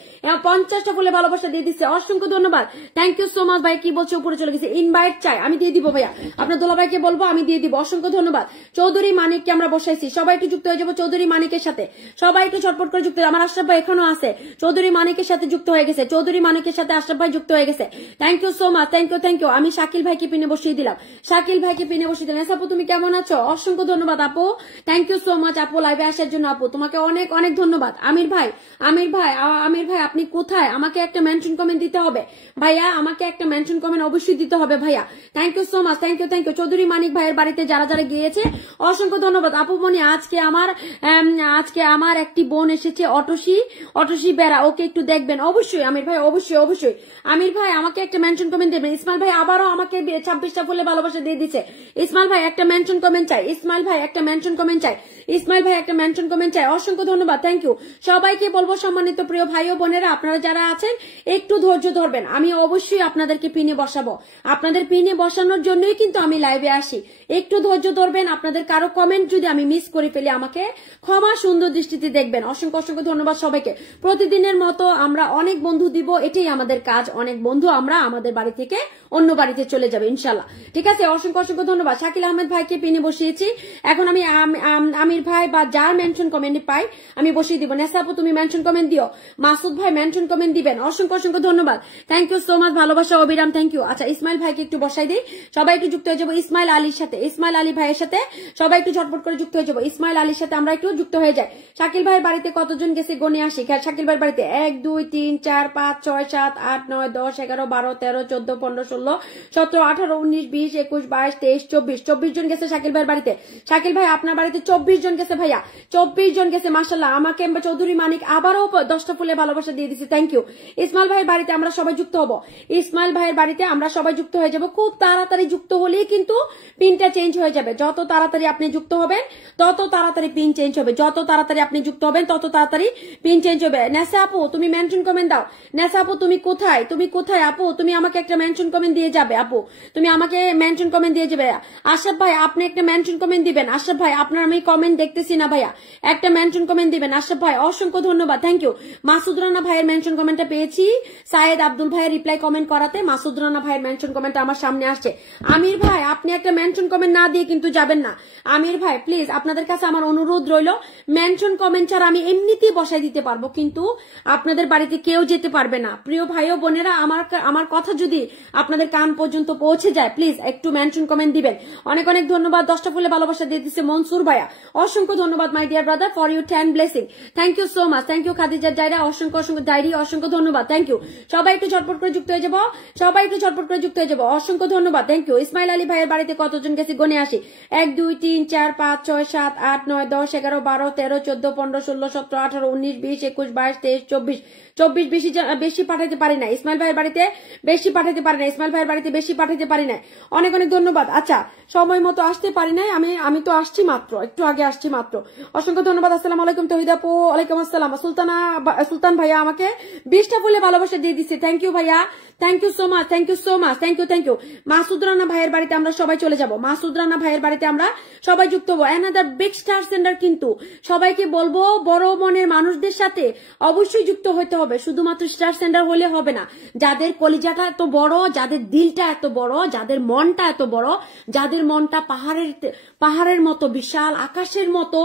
50টা বলে ভালোবাসা দিয়ে দিচ্ছে, অসংখ্য ধন্যবাদ, থ্যাংক ইউ সো মাচ। ভাই কি বলছে? উপরে চলে গেছে, ইনভাইট চাই, আমি দিয়ে দিব ভাইয়া, আপনার দোলাভাইকে বলবো আমি দিয়ে দিব, অসংখ্য ধন্যবাদ। চৌধুরী মানিককে আমরা বসাইছি, সবাই একটু যুক্ত হয়ে যাবো চৌধুরী মানিকের সাথে, সবাই একটু ছটপট করে যুক্ত। আমার আশরাফ ভাই এখনো আছে, চৌধুরী মানিকের সাথে যুক্ত হয়ে গেছে, চৌধুরী মানিকের সাথে আশরাফ ভাই যুক্ত হয়ে গেছে, thank you so much, thank you, thank you. আমি শাকিল ভাইকে পিনে বসিয়ে দিলাম, শাকিল ভাইকে পিনে বসিয়ে দিলাম। আপু তুমি কেমন আছো? অসংখ্য ধন্যবাদ আপু, থ্যাংক ইউ সো মাচ আপু লাইভে আসার জন্য, আপু তোমাকে অনেক অনেক ধন্যবাদ। আমির ভাই, আমির ভাই, আমির ভাই আপনি কোথায়? আমাকে একটা মেনশন কমেন্ট দিতে হবে ভাইয়া, আমাকে একটা মেনশন কমেন্ট অবশ্যই দিতে হবে ভাইয়া, thank you so much, thank you, thank you. Chowdhury Manik ভাইয়ের বাড়িতে যারা যারা গিয়েছে অসংখ্য ধন্যবাদ। আপু মনি আজকে আমার একটি বোন এসেছে, অটসি বেড়া, ওকে একটু দেখবেন অবশ্যই আমির ভাই, অবশ্যই অবশ্যই। আমির ভাই আমাকে একটা মেনশন কমেন্ট দেবেন। ইসমাইল ভাই আবারও আমাকে 26টা ফুলে ভালোবাসা দিয়ে দিচ্ছে। ইসমাইল ভাই একটা মেনশন কমেন্ট চাই, ইসমাইল ভাই একটা মেনশন কমেন্ট চাই, ইসমাইল ভাই একটা মেনশন কমেন্ট চাই, অসংখ্য ধন্যবাদ, থ্যাংক ইউ। সবাইকে বলবো সম্মানিত প্রিয় ভাই ও বোনেরা, আপনারা যারা আছেন একটু ধৈর্য ধরবেন, আমি অবশ্যই আপনাদেরকে পিনে বসাবো, আপনাদের পিনে বসানোর জন্যই কিন্তু আমি লাইভে আসি, একটু ধৈর্য ধরবেন। আপনাদের কারো কমেন্ট যদি আমি মিস করে ফেলি আমাকে ক্ষমা সুন্দর দৃষ্টিতে দেখবেন। অসংখ্য অসংখ্য ধন্যবাদ সবাইকে। প্রতিদিনের মতো আমরা অনেক বন্ধু দিব, এটাই আমাদের কাজ, অনেক বন্ধু আমরা আমাদের বাড়ি থেকে অন্য বাড়িতে চলে যাবে ইনশাল্লাহ, ঠিক আছে? অসংখ্য অসংখ্য ধন্যবাদ। শাকিল আহমেদ ভাইকে পিনে বসিয়েছি, এখন আমি আমির ভাই বা যার মেনশন কমেন্ট পাই আমি বসিয়ে দিব। নেশা আপু তুমি মেনশন কমেন্ট দিও, মাসুদ ভাই মেনশন কমেন্ট দিবেন, অসংখ্য অসংখ্য ধন্যবাদ, thank you so much much ভালোবাসা অবিরাম, থ্যাংক ইউ। আচ্ছা ইসমাইল ভাইকে একটু বসাই দিই, সবাই একটু যুক্ত হয়ে যাবো ইসমাইল আলীর সাথে, ইসমাইল আলী ভাইয়ের সাথে সবাই একটু ঝটপট করে যুক্ত হয়ে যাবো। ইসমাইল আলীর সাথে আমরা একটু যুক্ত হয়ে যাই। শাকিল ভাইয়ের বাড়িতে কতজন গেছে গনে আসি। শাকিল ভাইয়ের বাড়িতে 1 2 3 4 5 6 7 8 9 10 11 12 13 14 15 16 17 18 19 20 21 22 23 24 24 জন গেছে শাকিল ভাইয়ের বাড়িতে। শাকিল ভাই আপনার বাড়িতে 24 জন গেছে ভাইয়া, 24 জন গেছে মাশাআল্লাহ। আমাকে চৌধুরী মানিক আবারও 10টা ফুলে ভালোবাসা দিয়ে দিছি, থ্যাংক ইউ। ইসমাইল ভাইয়ের বাড়িতে আমরা সবাই যুক্ত হব, ইসমাইল ভাইয়ের বাড়িতে আমরা সবাই যুক্ত হয়ে যাব। খুব তাড়াতাড়ি যুক্ত হলেই কিন্তু পিনটা চেঞ্জ হয়ে যাবে। যত তাড়াতাড়ি আপনি যুক্ত হবেন তত তাড়াতাড়ি পিন চেঞ্জ হবে, যত তাড়াতাড়ি আপনি যুক্ত হবেন তত তাড়াতাড়ি পিন চেঞ্জ হবে। নেসা আপু তুমি মেনশন কমেন্ট দাও। নেসা আপু তুমি কোথায়, তুমি কোথায় আপু, তুমি আমাকে একটা মেনশন কমেন্ট দিয়ে যাবে আপু, তুমি আমাকে মেনশন কমেন্ট দিয়ে যাবে। আশরাফ ভাই আপনি একটা মেনশন কমেন্ট দিবেন। আশরাফ ভাই আপনার আমি কমেন্ট দেখতেছি না ভাইয়া, একটা মেনশন কমেন্ট দিবেন আশরাফ ভাই, অসংখ্য ধন্যবাদ, থ্যাংক ইউ। মাসুদ রানা ভাইয়ের মেনশন কমেন্টটা পেয়েছি, সায়েদ আব্দুল ভাইয়ের রিপ্লাই কমেন্ট করাতে মাসুদ রানা ভাইয়ের মেনশন কমেন্ট আমার সামনে আসছে। আমির ভাই আপনি একটা মেনশন কমেন্ট না দিয়ে কিন্তু যাবেন না। আমির ভাই প্লিজ আপনাদের কাছে আমার অনুরোধ রইল, মেনশন কমেন্ট ছাড়া আমি এমনিতেই বসাই দিতে পারবো, কিন্তু আপনাদের বাড়িতে কেউ যেতে পারবে না। প্রিয় ভাই ও বোনেরা আমার কথা যদি আপনাদের কান পর্যন্ত পৌঁছে যায় প্লিজ একটু মেনশন কমেন্ট দিবেন। অনেক অনেক ধন্যবাদ, 10টা ফুলে ভালোবাসা দিয়ে দিচ্ছে মনসুর ভাইয়া, অসংখ্য ধন্যবাদ my dear brother for you 10 blessing, thank you so much, thank you Khadija ডায়রা, অসংখ্য অসংখ্য ডায়েরি, অসংখ্য ধন্যবাদ, থ্যাংক ইউ। সবাই একটু ঝটপট করে যুক্ত হয়ে যাবো, সবাই একটু ঝটপট করে যুক্ত হয়ে যাবো, অসংখ্য ধন্যবাদ, থ্যাংক ইউ। ইসমাইল আলী ভাইয়ের বাড়িতে কতজন গেছে গনে আসি। 1 2 3 4 5 6 7 8 9 10 11 12 13 14 15 16 17 18 19 20 21 22 23 24 বেশি পাঠাতে পারি না ইসমাইল ভাইয়ের বাড়িতে, বেশি পাঠাতে পারি না ইসমাইল ভাইয়ের বাড়িতে, বেশি পাঠাতে পারি না। অনেক অনেক ধন্যবাদ। আচ্ছা সময় মতো আসতে পারি নাই, আমি তো আসছি মাত্র, একটু আগে আসছি মাত্র। অসংখ্য ধন্যবাদ। আসসালামু আলাইকুম তহিদ আপু। ওয়ালাইকুম আসসালাম। সুলতান ভাইয়া আমাকে 20টা ফুলে ভালোবাসা দিয়ে দিচ্ছে, থ্যাংক ইউ ভাইয়া, thank you so much, thank you so much, thank you, thank you. Masud Rana ভাইয়ের বাড়িতে আমরা সবাই চলে যাব, মাসুদ রানা ভাইয়ের বাড়িতে আমরা সবাই যুক্ত হবো। অ্যানাদার বিগ স্টার সেন্টার, কিন্তু সবাইকে বলবো বড় মনের মানুষদের সাথে অবশ্যই যুক্ত হতে হবে, শুধুমাত্র স্টার সেন্টার হলে হবে না। যাদের কলিজাটা এত বড়, যাদের দিলটা এত বড়, যাদের মনটা এত বড়, যাদের মনটা পাহাড়ের মতো বিশাল, আকাশের মতো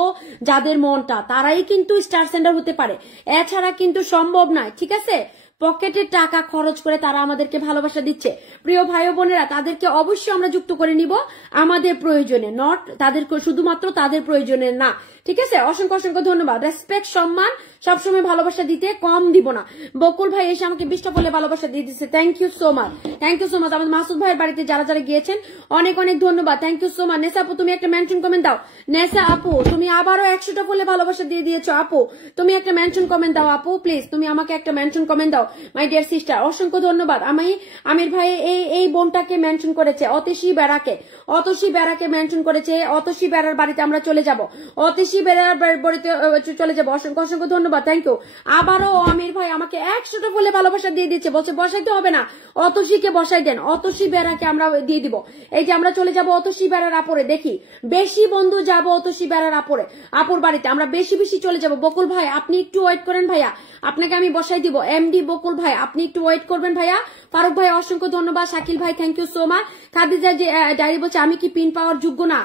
যাদের মনটা, তারাই কিন্তু স্টার সেন্টার হতে পারে, এছাড়া কিন্তু সম্ভব নয়, ঠিক আছে। পকেটের টাকা খরচ করে তারা আমাদেরকে ভালোবাসা দিচ্ছে। প্রিয় ভাই বোনেরা তাদেরকে অবশ্যই আমরা যুক্ত করে নিব আমাদের প্রয়োজনে, নট তাদের শুধুমাত্র তাদের প্রয়োজনে না, ঠিক আছে। অসংখ্য অসংখ্য ধন্যবাদ, রেসপেক্ট সম্মান সবসময় ভালোবাসা দিতে কম দিব না। বকুল ভাই এসে আমাকে 20টা বলে ভালোবাসা দিয়ে দিচ্ছে, thank you so much, thank you so much. আমাদের মাসুদ ভাইয়ের বাড়িতে যারা যারা গিয়েছেন অনেক অনেক ধন্যবাদ, thank you so much. Nesa আপু তুমি একটা মেনশন কমেন্ট দাও। নেসা আপু তুমি আবারও 100টা বলে ভালোবাসা দিয়ে দিয়েছো আপু, তুমি একটা মেনশন কমেন্ট দাও আপু প্লিজ, তুমি আমাকে একটা মেনশন কমেন্ট দাও মাই ডিয়ার সিস্টার, অসংখ্য ধন্যবাদ। আমির ভাই এই বোনটাকে মেনশন করেছে, অতসী বেড়াকে মেনশন করেছে, অতসী বেড়ার বাড়িতে আমরা চলে যাব, অতসী বেড়ার বাড়িতে চলে যাবো, অসংখ্য অসংখ্য ধন্যবাদ, থ্যাংক ইউ। আবারও আমির ভাই আমাকে 100টা বলে ভালোবাসা দিয়ে দিচ্ছে, বলছে বসাইতে হবে না, অতসীকে বসাই দেন, অতসী বেড়াকে আমরা দিয়ে দিব। এই যে আমরা চলে যাব অতসী বেড়ার আপরে, দেখি বেশি বন্ধু যাব অতসী বেড়ার আপুর বাড়িতে আমরা বেশি বেশি চলে যাব। বকুল ভাই আপনি একটু ওয়েট করেন ভাইয়া, আপনাকে আমি বসাই দিব। এমডি বকুল ভাই আপনি একটু ওয়েট করবেন ভাইয়া। ফারুক ভাই অসংখ্য ধন্যবাদ। শাকিল ভাই thank you so much. Khadija diary বলছে আমি কি পিন পাওয়ার যোগ্য না।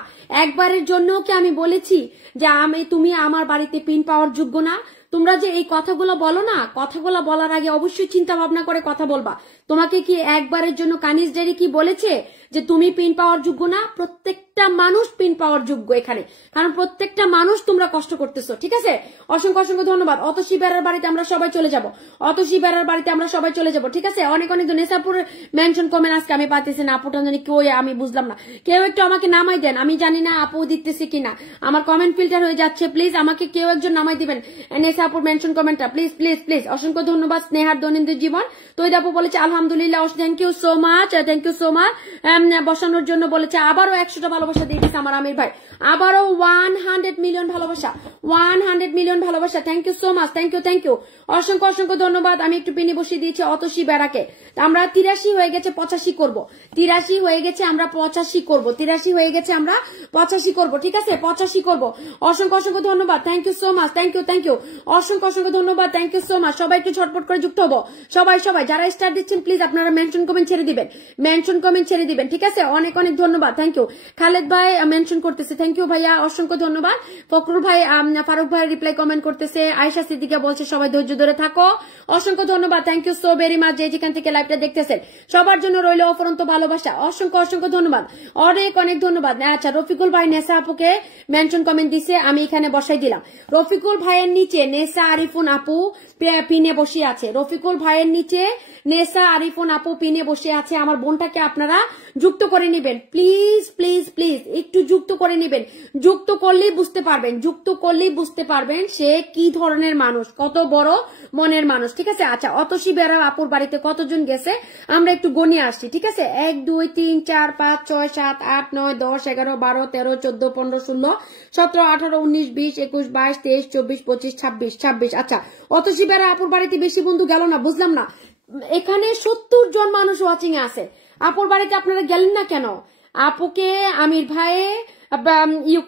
একবারের জন্য কি আমি বলেছি যে তুমি আমার বাড়িতে পিন পাওয়ার যোগ্য না? তোমরা যে এই কথাগুলো বলো না, কথাগুলো বলার আগে অবশ্যই চিন্তা ভাবনা করে কথা বলবা। তোমাকে কি একবারের জন্য কানিজ ডায়েরি কি বলেছে যে তুমি পিন পাওয়ার যোগ্য না? প্রত্যেকটা মানুষ পিন পাওয়ার যোগ্য এখানে, কারণ প্রত্যেকটা মানুষ তোমরা কষ্ট করতেছো, ঠিক আছে। অসংখ্য অসংখ্য ধন্যবাদ। অতসী বেড়ার বাড়িতে আমরা সবাই চলে যাব, অতসী বেড়ার বাড়িতে আমরা সবাই চলে যাব, ঠিক আছে। অনেক অনেক নেশাপুর মেনশন কমেন্ট আজকে আমি পাইতেছি না, আপুটা জানি কেউ, আমি বুঝলাম না, কেউ একটু আমাকে নামাই দেন, আমি জানি না আপু দিতেছি কিনা, আমার কমেন্ট ফিল্টার হয়ে যাচ্ছে, প্লিজ আমাকে কেউ একজন নামাই দিবেন নেশাপুর মেনশন কমেন্টটা, প্লিজ প্লিজ প্লিজ। অসংখ্য ধন্যবাদ। স্নেহার দৈনন্দিন জীবন তৈরি আপু বলেছে আলহামদুলিল্লাহ, thank you so much, thank you so much. বসানোর জন্য বলেছে, আবারও 100টা ভালোবাসা দিয়ে দিচ্ছে আমার আমির ভাই, আবারও 100 মিলিয়ন ভালোবাসা, 100 মিলিয়ন ভালোবাসা, thank you so much, thank you, thank you. অসংখ্য অসংখ্য ধন্যবাদ। আমি একটু পিনি বসিয়ে দিয়েছি অতসী বেড়াকে। আমরা 83 হয়ে গেছে 85 করব, 83 হয়ে গেছে আমরা 85 করব, 83 হয়ে গেছে আমরা 85 করব, ঠিক আছে, 85 করব। অসংখ্য অসংখ্য ধন্যবাদ, thank you so much, thank you, thank you. অসংখ্য অসংখ্য ধন্যবাদ, থ্যাংক ইউ সো মাচ। সবাই একটু ঝটপট করে যুক্ত হবো, সবাই সবাই যারা স্টার দিচ্ছেন প্লিজ আপনারা মেনশন কমেন্ট ছেড়ে দিবেন, মেনশন কমেন্ট ছেড়ে দিবেন, ঠিক আছে? অনেক অনেক ধন্যবাদ, থ্যাংক ইউ। খালেদ ভাই মেনশন করতেছে, থ্যাংক ইউ ভাইয়া, অসংখ্য ধন্যবাদ। ফখরুল ভাই, ফারুক ভাই রিপ্লাই কমেন্ট করতেছে, আয়েশা সিদ্দিকা বলছে সবাই ধৈর্য ধরে থাকো, অসংখ্য ধন্যবাদ, thank you so very much. যে যেখান থেকে লাইভটা দেখতেছেন সবার জন্য রইল অফুরন্ত ভালোবাসা, অসংখ্য অসংখ্য ধন্যবাদ, অনেক অনেক ধন্যবাদ। আচ্ছা, রফিকুল ভাই নেসা আপুকে মেনশন কমেন্ট দিছে, আমি এখানে বসাই দিলাম। রফিকুল ভাইয়ের নিচে নেসা আরিফুন আপু পিনে বসে আছে, রফিকুল ভাইয়ের নিচে নেসা আরিফুন আপু পিনে বসে আছে। আমার বোনটাকে আপনারা যুক্ত করে নেবেন প্লিজ প্লিজ প্লিজ, একটু যুক্ত করে নেবেন, যুক্ত করলেই বুঝতে পারবেন, যুক্ত করলেই বুঝতে পারবেন সে কি ধরনের মানুষ, কত বড় মনের মানুষ, ঠিক আছে? আচ্ছা, অতসী বেরা আপুর বাড়িতে কতজন গেছে আমরা একটু গনিয়ে আসছি, ঠিক আছে? 1 2 3 4 5 6 7 8 9 10 11 12 13 14 15 16 17 18 19 20 21 22 23 24 25 26 26। আচ্ছা, অতসী বেরা আপুর বাড়িতে বেশি বন্ধু গেল না, বুঝলাম না। এখানে 70 জন মানুষ ওয়াচিং এ আছে, আপুর বাড়িতে আপনারা গেলেন না কেন? আপুকে আমির ভাই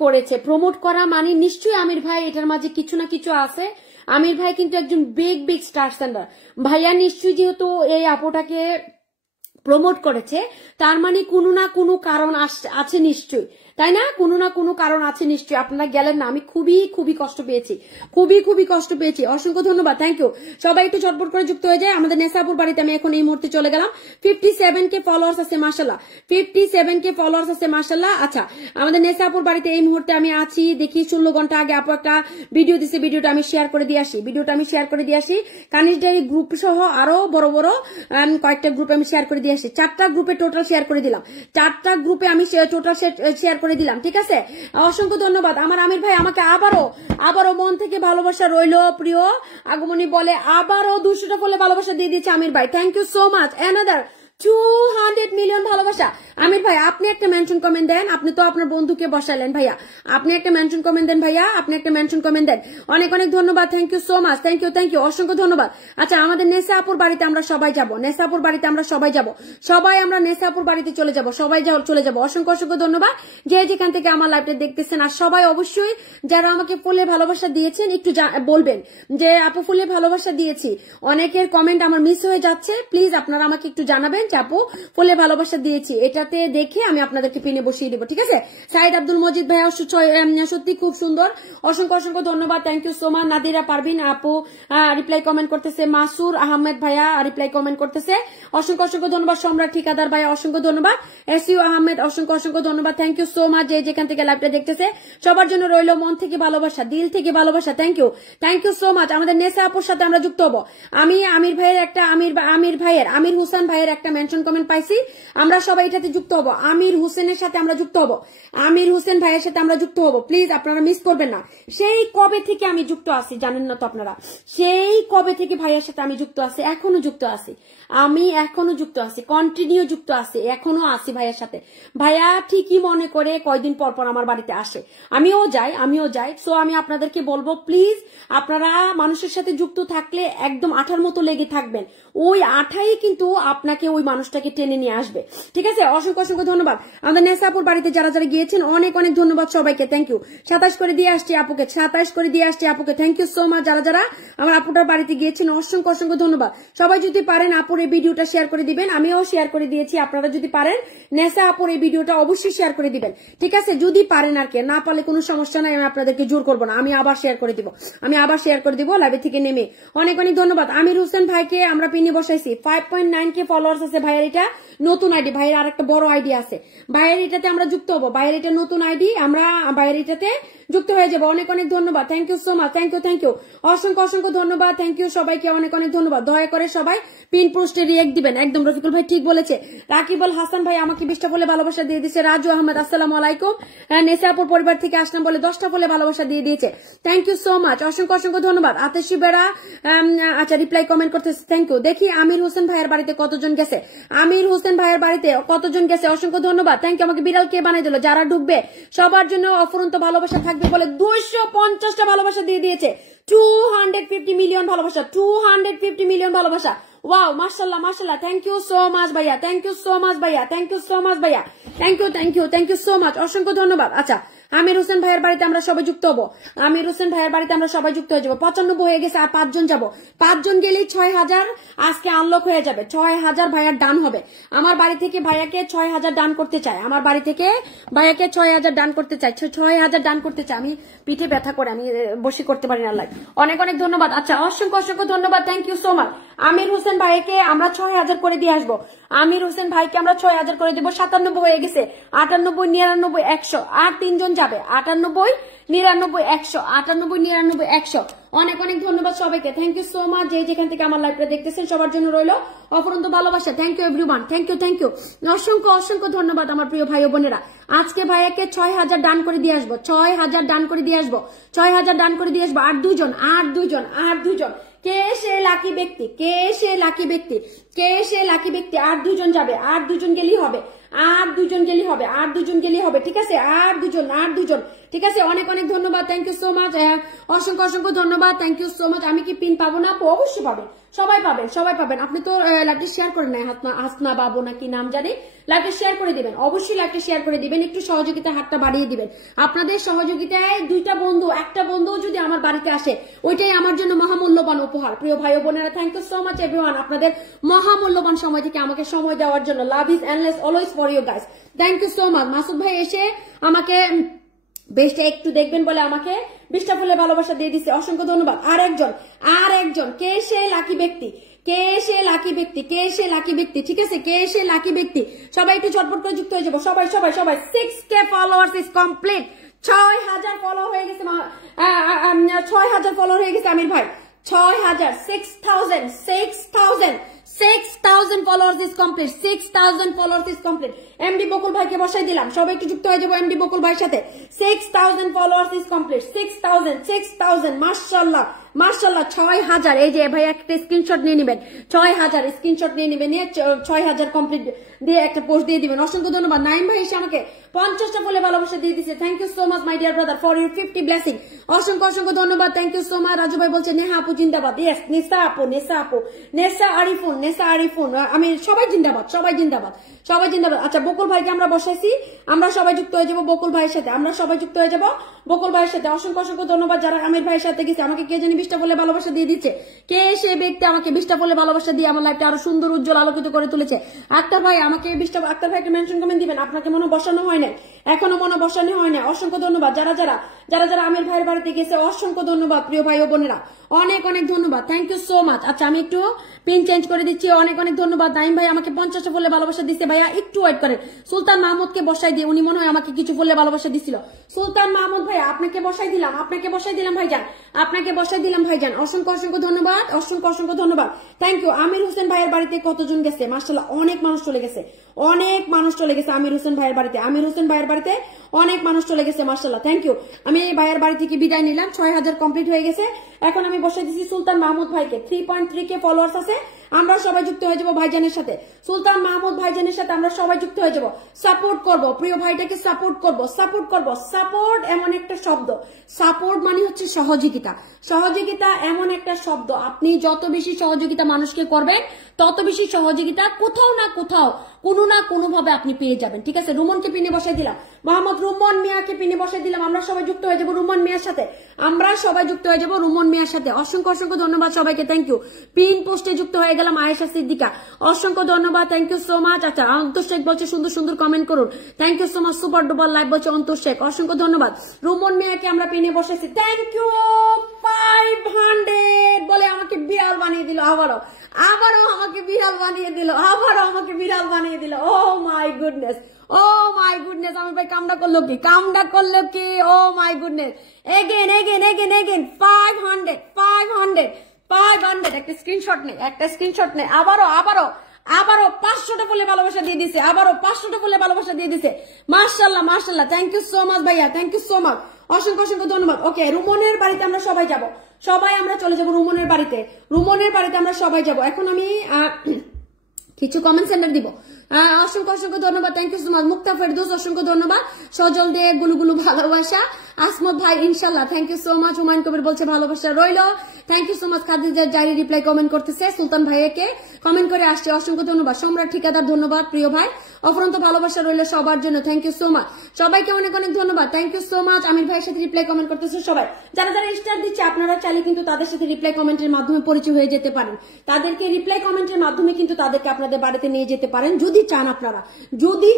করেছে, প্রমোট করা মানে নিশ্চয়ই আমির ভাই এটার মাঝে কিছু না কিছু আছে। আমির ভাই কিন্তু একজন বিগ বিগ স্টার সেন্ডার, ভাইয়া নিশ্চয়ই যেহেতু এই আপুটাকে প্রমোট করেছে তার মানে কোনো না কোনো কারণ আছে নিশ্চয়ই, তাই না? কোনো না কোনো কারণ আছে নিশ্চয়ই, আপনারা গেলেন না। আমি খুবই খুবই কষ্ট পেয়েছি, খুবই খুবই কষ্ট পেয়েছি, অসংখ্য ধন্যবাদ, থ্যাংক ইউ। সবাই একটু চটপট করে যুক্ত হয়ে যায়। আমাদের নেসাপুর বাড়িতে আমি এখন এই মুহূর্তে চলে গেলাম, 57K ফলোয়ার্স আছে মাশাআল্লাহ, 57K ফলোয়ার্স আছে মাশাআল্লাহ। আচ্ছা, আমাদের নেসাপুর বাড়িতে এই মুহূর্তে আমি আছি, দেখি 16 ঘন্টা আগে আপু একটা ভিডিও দিছে, ভিডিওটা আমি শেয়ার করে দিয়ে আসি, কানিজ ডায়েরি গ্রুপ সহ আরো বড় বড় কয়েকটা গ্রুপে আমি শেয়ার করে দিয়ে আসি, 4টা গ্রুপে টোটাল শেয়ার করে দিলাম, 4টা গ্রুপে আমি টোটাল শেয়ার করে দিলাম, ঠিক আছে? অসংখ্য ধন্যবাদ। আমার আমির ভাই আমাকে আবারও মন থেকে ভালোবাসা রইল, প্রিয় আগমনী বলে আবারও 200টা ফলে ভালোবাসা দিয়ে দিয়েছে আমির ভাই, thank you so much. Another 200 million ভালোবাসা। আমির ভাই আপনি একটা মেনশন কমেন্ট দেন, আপনি তো আপনার বন্ধুকে বসালেন ভাইয়া, আপনি একটা মেনশন কমেন্ট দেন ভাইয়া, আপনি একটা মেনশন কমেন্ট দেন। অনেক অনেক ধন্যবাদ, thank you so much, thank you অসংখ্য ধন্যবাদ। আচ্ছা, আমাদের নেসাপুর বাড়িতে আমরা সবাই যাব, নেসাপুর বাড়িতে আমরা সবাই যাব, সবাই আমরা নেসাপুর বাড়িতে চলে যাব, সবাই চলে যাব। অসংখ্য অসংখ্য ধন্যবাদ যে যেখান থেকে আমার লাইভটা দেখতেছেন। আর সবাই অবশ্যই যারা আমাকে ফুলে ভালোবাসা দিয়েছেন একটু বলবেন যে আপু ফুলে ভালোবাসা দিয়েছি, অনেকের কমেন্ট আমার মিস হয়ে যাচ্ছে, প্লিজ আপনারা আমাকে একটু জানাবেন যে আপু ফুলে ভালোবাসা দিয়েছি, এটাতে দেখে আমি আপনাদেরকে পিনে বসিয়ে দিব, ঠিক আছে? সাইদ আব্দুল মজিদ ভাইয়া সত্যি খুব সুন্দর, অসংখ্য অসংখ্য ধন্যবাদ, thank you so much. Nadira Parbin আপু রিপ্লাই কমেন্ট করতেছে, মাসুর আহমেদ ভাইয়া রিপ্লাই কমেন্ট করতেছে, অসংখ্য অসংখ্য ধন্যবাদ। সম্রাট ঠিকাদার ভাইয়া অসংখ্য ধন্যবাদ, এসইউ আহমেদ অসংখ্য অসংখ্য ধন্যবাদ, থ্যাংক ইউ সো মাচ। যে যেখান থেকে লাইভটা দেখতেছে সবার জন্য রইল মন থেকে ভালোবাসা, দিল থেকে ভালোবাসা, থ্যাংক ইউ সো মাচ। আমাদের নেসা আপুর সাথে আমরা যুক্ত হবো। আমি আমির হুসেন ভাইয়ের একটা মেনশন কমেন্ট পাইছি, আমরা সবাই এটাতে যুক্ত হবো, আমির হুসেনের সাথে আমরা যুক্ত হবো, আমির হুসেন ভাইয়ের সাথে আমরা যুক্ত হবো, প্লিজ আপনারা মিস করবেন না। সেই কবে থেকে আমি যুক্ত আছি জানেন না তো আপনারা, সেই কবে থেকে ভাইয়ের সাথে আমি যুক্ত আছি, এখনো যুক্ত আছি, আমি এখনো যুক্ত আছি, কন্টিনিউ যুক্ত আছি, এখনো আছি ভাইয়ের সাথে। ভাইয়া ঠিকই মনে করে কয়দিন পর পর আমার বাড়িতে আসে, আমিও যাই। সো আমি আপনাদেরকে বলবো প্লিজ আপনারা মানুষের সাথে যুক্ত থাকলে একদম আঠার মতো লেগে থাকবেন, ওই আঠাই কিন্তু আপনাকে ওই মানুষটাকে টেনে নিয়ে আসবে, ঠিক আছে? অসংখ্য অসংখ্য ধন্যবাদ। আমাদের নেসাপুর বাড়িতে যারা যারা গিয়েছেন অনেক অনেক ধন্যবাদ সবাইকে, থ্যাংক ইউ। 27 করে দিয়ে আসছি আপুকে, 27 করে দিয়ে আসছি আপুকে, থ্যাংক ইউ সো মাচ। যারা যারা আমার আপুটার বাড়িতে গিয়েছেন অসংখ্য অসংখ্য ধন্যবাদ। সবাই যদি পারেন আপুর এই ভিডিওটা শেয়ার করে দিবেন, আমিও শেয়ার করে দিয়েছি, আপনারা যদি পারেন নেসা আপুর এই ভিডিওটা অবশ্যই শেয়ার করে দিবেন, ঠিক আছে? যদি পারেন আর কি, না পারলে কোনো সমস্যা নাই, আমি আপনাদেরকে জোর করবো না, আমি আবার শেয়ার করে দিব লাইভে থেকে নেমে। অনেক অনেক ধন্যবাদ। আমির হোসেন ভাইকে আমরা পিনে বসাইছি, 5.9K ফলোয়ার্স আছে ভাইয়ের, এটা নতুন আইডি, ভাইয়ের আর একটা বড় আইডি আছে, ভাইয়ের এটাতে আমরা যুক্ত হবো, ভাইয়ের এটা নতুন আইডি, আমরা ভাইয়ের এটাতে যুক্ত হয়ে যাবো। অনেক অনেক ধন্যবাদ, thank you so much, thank you অসংখ্য অসংখ্য ধন্যবাদ, থ্যাংক ইউ সবাইকে, অনেক অনেক ধন্যবাদ। দয়া করে সবাই পিন পোস্টে রিয়েক্ট দিবেন, একদম রফিকুল ভাই ঠিক বলেছে। রাকিবুল হাসান ভাই আমাকে 20টা ফলে ভালোবাসা দিয়ে দিয়েছে। রাজু আহমেদ আসসালামু আলাইকুম, নেসাপুর পরিবার থেকে আসলাম বলে 10টা ফলে ভালোবাসা দিয়ে দিয়েছে, থ্যাংক ইউ সো মাচ, অসংখ্য অসংখ্য ধন্যবাদ। আতেশি বেড়া আচ্ছা রিপ্লাই কমেন্ট করতেছে, থ্যাংক ইউ। দেখি আমির হোসেন ভাইয়ের বাড়িতে কতজন গেছে, অসংখ্য ধন্যবাদ, থ্যাংক ইউ। আমাকে বিড়াল কে বানাই দিল, যারা ঢুকবে সবার জন্য অফুরন্ত ভালোবাসা থাকবে বলে 250টা ভালোবাসা দিয়ে দিয়েছে, 250 মিলিয়ন ভালোবাসা, 250 মিলিয়ন ভালোবাসা। ওয়াও, মাশাআল্লাহ মাশাআল্লাহ, থ্যাংক ইউ সো মাচ ভাইয়া, থ্যাংক ইউ সো মাচ, অসংখ্য ধন্যবাদ। আচ্ছা, আমির হোসেন ভাইয়ের বাড়িতে আমরা সবাই যুক্ত হবো। আমির হোসেন ভাইয়ের বাড়িতে আমরা সবাই যুক্ত হয়ে যাবো। 95 হয়ে গেছে, আর 5 জন যাবো। 5 জন গেলেই 6000 আজকে আনলক হয়ে যাবে। 6000 ভাইয়ার ডান হবে। আমার বাড়ি থেকে ভাইয়াকে 6000 ডান করতে চাই। আমার বাড়ি থেকে ভাইয়াকে 6000 ডান করতে চাই। 6000 ডান করতে চাই। আমি পিঠে ব্যথা করে আমি বসে করতে পারি না লাইভ। অনেক অনেক ধন্যবাদ। আচ্ছা, অসংখ্য অসংখ্য ধন্যবাদ। Thank you so much. Amir Hossain ভাইকে আমরা 6000 করে দিয়ে আসবো। আমির হোসেন ভাইকে আমরা 6000 করে দেবো। 97 হয়ে গেছে, 98, 99, 100, আর 3 জন যাবে। 98, 99, 100, 98, 99, 100। অনেক অনেক ধন্যবাদ সবাইকে। Thank you so much. যেখান থেকে আমার লাইভটা দেখতেছেন সবার জন্য রইলো অপরন্ত ভালোবাসা। Thank you everyone. Thank you thank you. অসংখ্য অসংখ্য ধন্যবাদ আমার প্রিয় ভাই ও বোনেরা। আজকে ভাইয়াকে 6000 ডান করে দিয়ে আসবো। 6000 ডান করে দিয়ে আসবো। 6000 ডান করে দিয়ে আসবো। আর দুজন। কে সে লাকি ব্যক্তি? কে সে লাকি ব্যক্তি? কে সে লাকি ব্যক্তি? আর 2 জন যাবে। আর 2 জন গেলেই হবে। আর 2 জন গেলেই হবে। আর 2 জন গেলেই হবে। ঠিক আছে, আর 2 জন। ঠিক আছে, অনেক অনেক ধন্যবাদ। Thank you so much. অসংখ্য অসংখ্য ধন্যবাদ। Thank you so much. আমি কি পিন পাবো না? অবশ্যই পাবেন, সবাই পাবেন, সবাই পাবেন। আপনি তো লাইভটা শেয়ার করে নেয়, হাসনা বাবু নাকি নাম জানি, লাইভটা শেয়ার করে দিবেন। অবশ্যই লাইভটা শেয়ার করে দিবেন। একটু সহযোগিতা হাতটা বাড়িয়ে দিবেন। আপনাদের সহযোগিতায় 2টা বন্ধু, একটা বন্ধু যদি আমার বাড়িতে আসে, ওইটাই আমার জন্য মহামূল্যবান উপহার। প্রিয় ভাই ও বোনেরা, thank you so much everyone, আপনাদের মহামূল্যবান সময় থেকে আমাকে সময় দেওয়ার জন্য। Love is endless always for you guys. Thank you so much. Masud ভাই এসে আমাকে বেশটা একটু দেখবেন বলে আমাকে 20টা ফুলে ভালোবাসা দিয়ে দিচ্ছে। অসংখ্য ধন্যবাদ। আর একজন কে সে লাকি ব্যক্তি? কে সে লাকি ব্যক্তি? কে সে লাকি ব্যক্তি? ঠিক আছে, কে সে লাকি ব্যক্তি? সবাই একটু ঝটপট করে যুক্ত হয়ে যাবো। সবাই 6K followers is complete. 6000 follow হয়ে গেছে। 6000 ফলোয়ার হয়ে গেছে আমির ভাই। 6000, 6000 followers is complete. 6000 followers is complete. MD বকুল ভাইকে বসাই দিলাম। সবাই একটু যুক্ত হয়ে যাবো এমডি বকুল ভাইয়ের সাথে। 6000 followers is complete. 6000 মাশাআল্লাহ মাশাআল্লাহ। 6000। এই যে ভাই একটা স্ক্রিনশট নিয়ে নেবেন। 6000 স্ক্রিনশট নিয়ে নেবেন, নিয়ে 6000 কমপ্লিট দিয়ে একটা পোস্ট দিয়ে দিবেন। অসংখ্য ধন্যবাদ। নাইম ভাই এসে আমাকে 50টা ফুলে ভালোবাসা দিয়ে দিচ্ছে। Thank you so much my dear brother for your 50 blessing. অসংখ্য অসংখ্য ধন্যবাদ। Thank you so much. Raju ভাই বলছে নেহা আপু জিন্দাবাদ। ইয়েস, নেসা আপু, নেসা আরিফুন, আমি সবাই জিন্দাবাদ। আচ্ছা, বকুল ভাইকে আমরা বসাইছি। আমরা সবাই যুক্ত হয়ে যাবো বকুল ভাইয়ের সাথে। বকুল ভাইয়ের সাথে। অসংখ্য অসংখ্য ধন্যবাদ যারা আমির ভাইয়ের সাথে গেছে। আমাকে কে জানি 20টা ফুলে ভালোবাসা দিয়ে দিচ্ছে। কে সে ব্যক্তি আমাকে 20টা ফুলে ভালোবাসা দিয়ে আমার লাইফটা আরো সুন্দর উজ্জ্বল আলোকিত করে তুলেছে? আক্তার ভাই আমাকে 20টা, আক্তার ভাইকে মেনশন কমেন্ট দিবেন। আপনাকে মনে বসানো হয় না, এখনো মনে বসানো হয় না। অসংখ্য ধন্যবাদ যারা আমির ভাইয়ের বাড়িতে গেছে। অসংখ্য ধন্যবাদ প্রিয় ভাই ও বোনেরা, অনেক অনেক ধন্যবাদ। Thank you so much. আচ্ছা, আমি একটু পিন চেঞ্জ করে দিচ্ছি। অনেক অনেক ধন্যবাদ। নাইম ভাই আমাকে 50টা ফুলে ভালোবাসা দিচ্ছে। ভাইয়া একটু ওয়েট করেন। সুলতান মাহমুদকে বসাই দিয়ে, উনি মনে হয় আমাকে কিছু ফুলে ভালোবাসা দিছিল। সুলতান মাহমুদ ভাই আপনাকে বসাই দিলাম ভাইজান। অসংখ্য অসংখ্য ধন্যবাদ। Thank you. আমির হোসেন ভাইয়ের বাড়িতে কতজন গেছে? মাশাআল্লাহ অনেক মানুষ চলে গেছে। আমির হোসেন ভাইয়ের বাড়িতে অনেক মানুষ চলে গেছে। মাশাআল্লাহ, থ্যাংক ইউ। আমি ভাইয়ের বাড়ি থেকে বিদায় নিলাম। 6000 কমপ্লিট হয়ে গেছে। এখন আমি বসাই দিচ্ছি সুলতান মাহমুদ ভাইকে। 3.3K ফলোয়ার্স আছে। আমরা সবাই যুক্ত হয়ে যাবো ভাইজানের সাথে। সুলতান মাহমুদ ভাইজানের সাথে আমরা সবাই যুক্ত হয়ে যাবো। সাপোর্ট করবো, প্রিয় ভাইটাকে সাপোর্ট করবো। সাপোর্ট এমন একটা শব্দ। সাপোর্ট মানে হচ্ছে সহযোগিতা এমন একটা শব্দ। আপনি যত বেশি সহযোগিতা মানুষকে করবেন, তত বেশি সহযোগিতা কোথাও না কোথাও কোনো না কোনো ভাবে আপনি পেয়ে যাবেন। ঠিক আছে, রুমনকে পিনে বসাই দিলাম। মোহাম্মদ রুমন মিয়াকে পিনে বসাই দিলাম। আমরা সবাই যুক্ত হয়ে যাবো রুমন মিয়ার সাথে। অসংখ্য অসংখ্য ধন্যবাদ সবাইকে। Thank you. পিন পোস্টে যুক্ত হয়ে গেলাম আয়েশা সিদ্দিকা। অসংখ্য ধন্যবাদ। Thank you so much. আচ্ছা, অন্তর শেখ বলছে সুন্দর সুন্দর কমেন্ট করুন। Thank you so much. Super duper live বলছে অন্তর শেখ। অসংখ্য ধন্যবাদ। রুমন মিয়াকে আমরা পিনে বসেছি। Thank you. 500 বলে আমাকে বিড়াল বানিয়ে দিল। আবারও আমাকে বিড়াল বানিয়ে দিল। ও মাই গুডনেস। আমি ভাই কামটা করলো কি? ও মাই গুডনেস। এগেন 500 একটা স্ক্রিনশট নেই। আবারও 500টা ফুলে ভালোবাসা দিয়ে দিছে। মাশাআল্লাহ। থ্যাংক ইউ সো মাচ ভাইয়া। Thank you so much. অসংখ্য অসংখ্য ধন্যবাদ। ওকে, রুমনের বাড়িতে আমরা সবাই যাব। আমরা চলে যাবো রুমনের বাড়িতে আমরা সবাই যাব। এখন আমি কিছু কমেন্ট সেন্টার দিব। অসংখ্য অসংখ্য ধন্যবাদ। Thank you so much. Mukta Ferdous অসংখ্য ধন্যবাদ। সজল দে গুলুগুলু ভালোবাসা। আসমত ভাই ইনশাল্লাহ thank you so much. Humayun Kabir বলছে ভালোবাসা রইল। Thank you so much. Khadija জারি রিপ্লাই কমেন্ট করতেছে, সুলতান ভাইয়াকে কমেন্ট করে আসছে, অসংখ্য ধন্যবাদ। সম্রাট ঠিকাদার ধন্যবাদ প্রিয় ভাই, অফরন্ত ভালোবাসা রইল সবার জন্য, থ্যাংক ইউ সো মাচ। সবাইকে অনেক অনেক ধন্যবাদ, থ্যাংক ইউ সো মাচ। আমির ভাইয়ের সাথে রিপ্লাই কমেন্ট করতেছে সবাই, যারা যারা স্টার দিচ্ছে আপনারা চাইলে কিন্তু তাদের সাথে রিপ্লাই কমেন্টের মাধ্যমে পরিচয় হয়ে যেতে পারেন। তাদেরকে রিপ্লাই কমেন্টের মাধ্যমে কিন্তু তাদেরকে আপনাদের বাড়িতে নিয়ে যেতে পারেন যদি